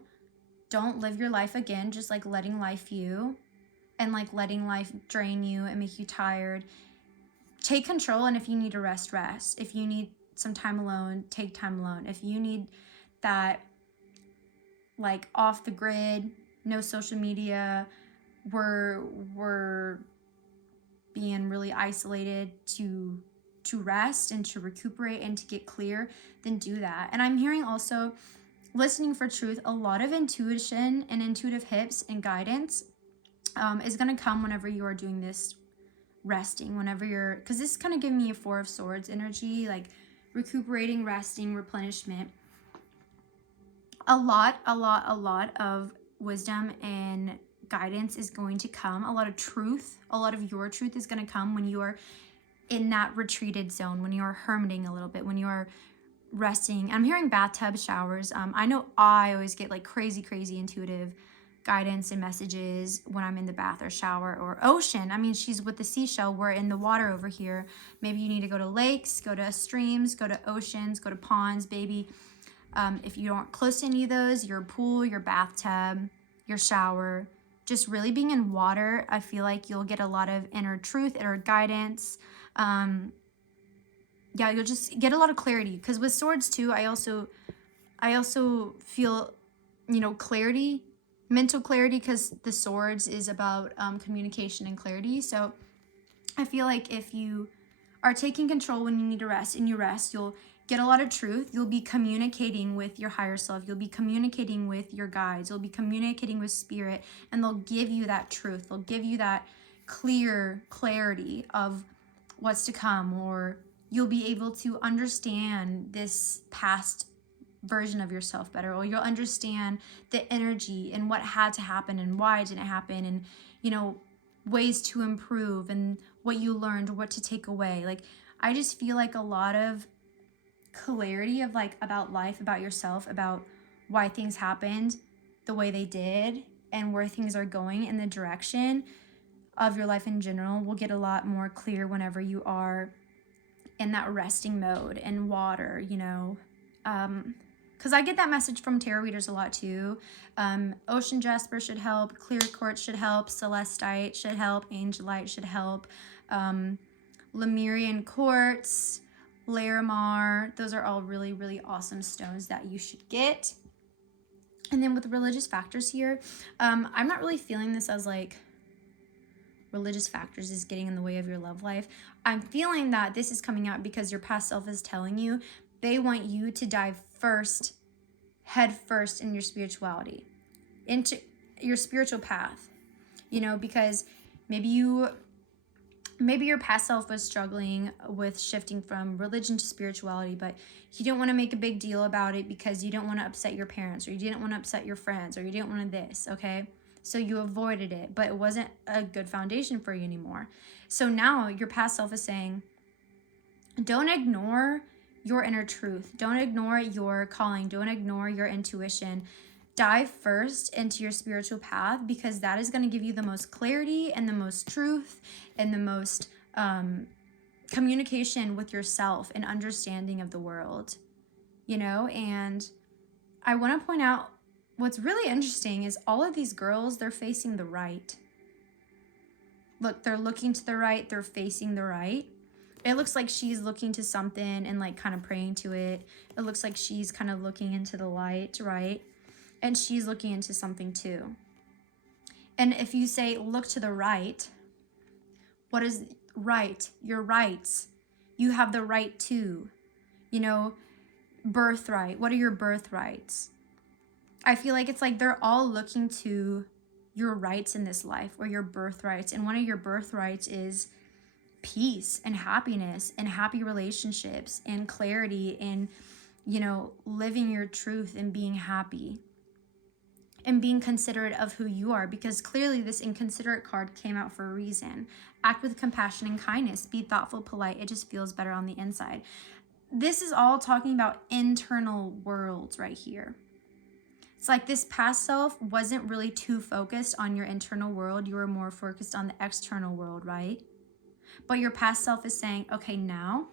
live your life again just, like, letting life you, and, like, letting life drain you and make you tired. Take control, and if you need to rest, rest. If you need some time alone, take time alone. If you need that, like, off the grid, no social media, we're being really isolated to rest and to recuperate and to get clear, then do that. And I'm hearing also, listening for truth, a lot of intuition and intuitive hips and guidance is going to come whenever you are doing this resting, whenever you're, because this is kind of giving me a Four of Swords energy, like recuperating, resting, replenishment. A lot of wisdom and guidance is going to come. A lot of truth, a lot of your truth is going to come when you are in that retreated zone, when you are hermiting a little bit, when you are resting. I'm hearing bathtub showers. I know I always get, like, crazy intuitive guidance and messages when I'm in the bath or shower or ocean. I mean, she's with the seashell. We're in the water over here. Maybe you need to go to lakes, go to streams, go to oceans, go to ponds, baby. If you aren't close to any of those, your pool, your bathtub, your shower, just really being in water, I feel like you'll get a lot of inner truth, inner guidance. Yeah, you'll just get a lot of clarity. Because with swords too, I also feel, you know, clarity, mental clarity, because the swords is about communication and clarity. So I feel like if you are taking control when you need to rest, and you rest, you'll get a lot of truth. You'll be communicating with your higher self. You'll be communicating with your guides. You'll be communicating with spirit, and they'll give you that truth. They'll give you that clarity of what's to come, or you'll be able to understand this past version of yourself better, or you'll understand the energy and what had to happen and why it didn't happen, and, you know, ways to improve and what you learned, what to take away. Like, I just feel like a lot of clarity of, like, about life, about yourself, about why things happened the way they did, and where things are going in the direction of your life in general will get a lot more clear whenever you are in that resting mode and water, you know. Because I get that message from tarot readers a lot too. Ocean Jasper should help. Clear Quartz should help. Celestite should help. Angelite should help. Lemurian Quartz, Larimar. Those are all really, really awesome stones that you should get. And then with religious factors here, I'm not really feeling this as like religious factors is getting in the way of your love life. I'm feeling that this is coming out because your past self is telling you they want you to dive head first in your spirituality, into your spiritual path, you know, because maybe your past self was struggling with shifting from religion to spirituality, but you didn't want to make a big deal about it because you didn't want to upset your parents, or you didn't want to upset your friends, or you didn't want this, okay? So you avoided it, but it wasn't a good foundation for you anymore. So now your past self is saying, don't ignore your inner truth. Don't ignore your calling. Don't ignore your intuition. Dive first into your spiritual path, because that is going to give you the most clarity and the most truth and the most communication with yourself and understanding of the world, you know? And I want to point out what's really interesting is all of these girls, they're facing the right. Look, they're looking to the right. They're facing the right. It looks like she's looking to something and like kind of praying to it. It looks like she's kind of looking into the light, right? And she's looking into something too. And if you say, look to the right, what is right? Your rights. You have the right to, you know, birthright. What are your birthrights? I feel like it's like they're all looking to your rights in this life, or your birthrights. And one of your birthrights is peace and happiness and happy relationships and clarity and, you know, living your truth and being happy and being considerate of who you are, because clearly this inconsiderate card came out for a reason. Act with compassion and kindness. Be thoughtful, polite. It just feels better on the inside. This is all talking about internal worlds right here. It's like this past self wasn't really too focused on your internal world. You were more focused on the external world, right? But your past self is saying, okay, now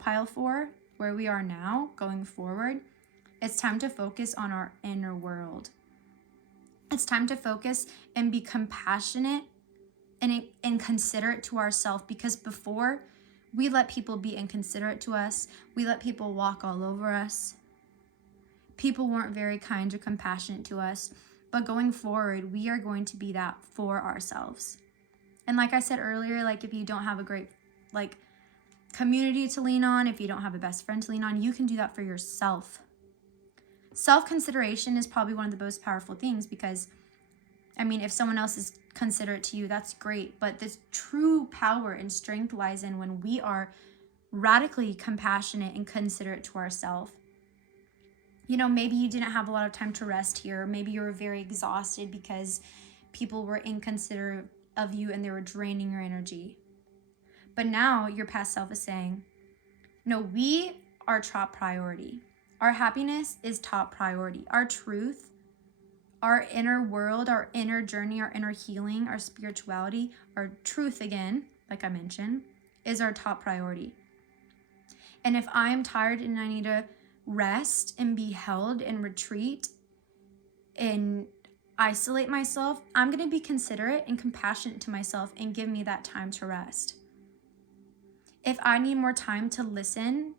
pile 4, where we are now, going forward, it's time to focus on our inner world. It's time to focus and be compassionate and considerate to ourselves, because before we let people be inconsiderate to us, we let people walk all over us. People weren't very kind or compassionate to us, but going forward, we are going to be that for ourselves. And like I said earlier, like if you don't have a great like community to lean on, if you don't have a best friend to lean on, you can do that for yourself. Self-consideration is probably one of the most powerful things, because, I mean, if someone else is considerate to you, that's great. But this true power and strength lies in when we are radically compassionate and considerate to ourselves. You know, maybe you didn't have a lot of time to rest here. Maybe you were very exhausted because people were inconsiderate of you and they were draining your energy. But now your past self is saying, no, we are top priority. Our happiness is top priority. Our truth, our inner world, our inner journey, our inner healing, our spirituality, our truth, again, like I mentioned, is our top priority. And if I am tired and I need to rest and be held and retreat and isolate myself, I'm going to be considerate and compassionate to myself and give me that time to rest. If I need more time to listen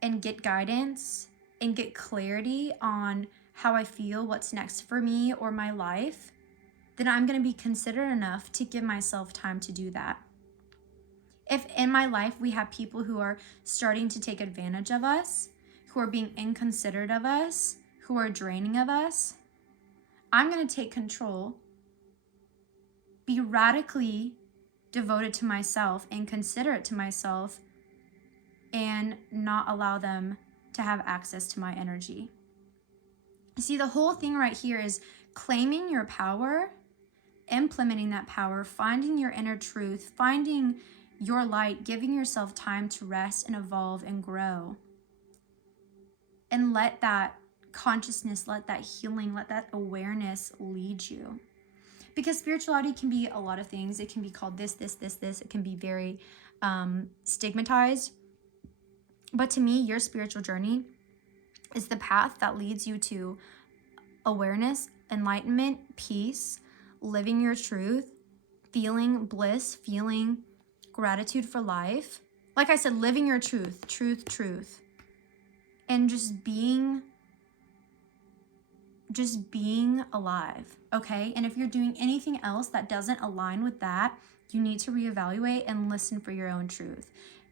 and get guidance and get clarity on how I feel, what's next for me or my life, then I'm going to be considerate enough to give myself time to do that. If in my life we have people who are starting to take advantage of us, who are being inconsiderate of us, who are draining of us, I'm going to take control, be radically devoted to myself and considerate to myself, and not allow them to have access to my energy. See, the whole thing right here is claiming your power, implementing that power, finding your inner truth, finding your light, giving yourself time to rest and evolve and grow. And let that consciousness, let that healing, let that awareness lead you. Because spirituality can be a lot of things. It can be called this. It can be very stigmatized. But to me, your spiritual journey is the path that leads you to awareness, enlightenment, peace, living your truth, feeling bliss, feeling gratitude for life. Like I said, living your truth, truth, and just being alive, okay? And if you're doing anything else that doesn't align with that, you need to reevaluate and listen for your own truth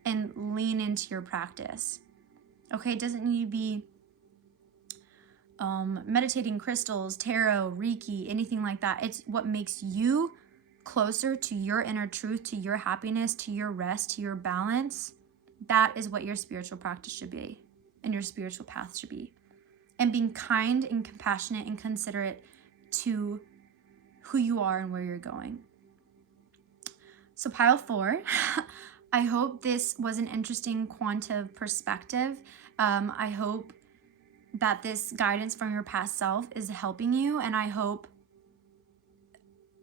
and lean into your practice, okay? It doesn't need to be meditating, crystals, tarot, Reiki, anything like that. It's what makes you closer to your inner truth, to your happiness, to your rest, to your balance. That is what your spiritual practice should be and your spiritual path should be. And being kind and compassionate and considerate to who you are and where you're going. So pile 4, I hope this was an interesting quantum perspective. I hope that this guidance from your past self is helping you, and I hope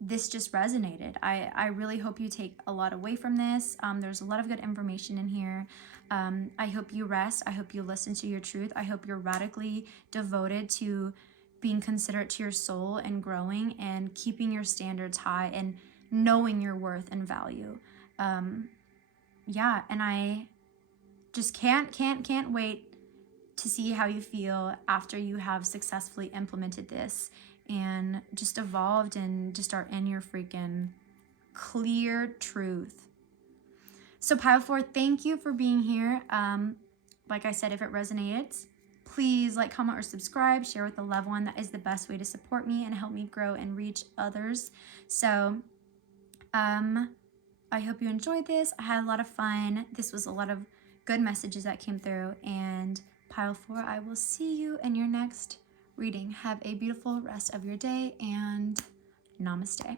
this just resonated. I really hope you take a lot away from this. There's a lot of good information in here. I hope you rest. I hope you listen to your truth. I hope you're radically devoted to being considerate to your soul and growing and keeping your standards high and knowing your worth and value. Yeah, and I just can't wait to see how you feel after you have successfully implemented this and just evolved and just are in your freaking clear truth. So pile 4, thank you for being here. Like I said, if it resonates, please like, comment, or subscribe. Share with a loved one. That is the best way to support me and help me grow and reach others. So I hope you enjoyed this. I had a lot of fun. This was a lot of good messages that came through. And pile 4, I will see you in your next reading. Have a beautiful rest of your day and namaste.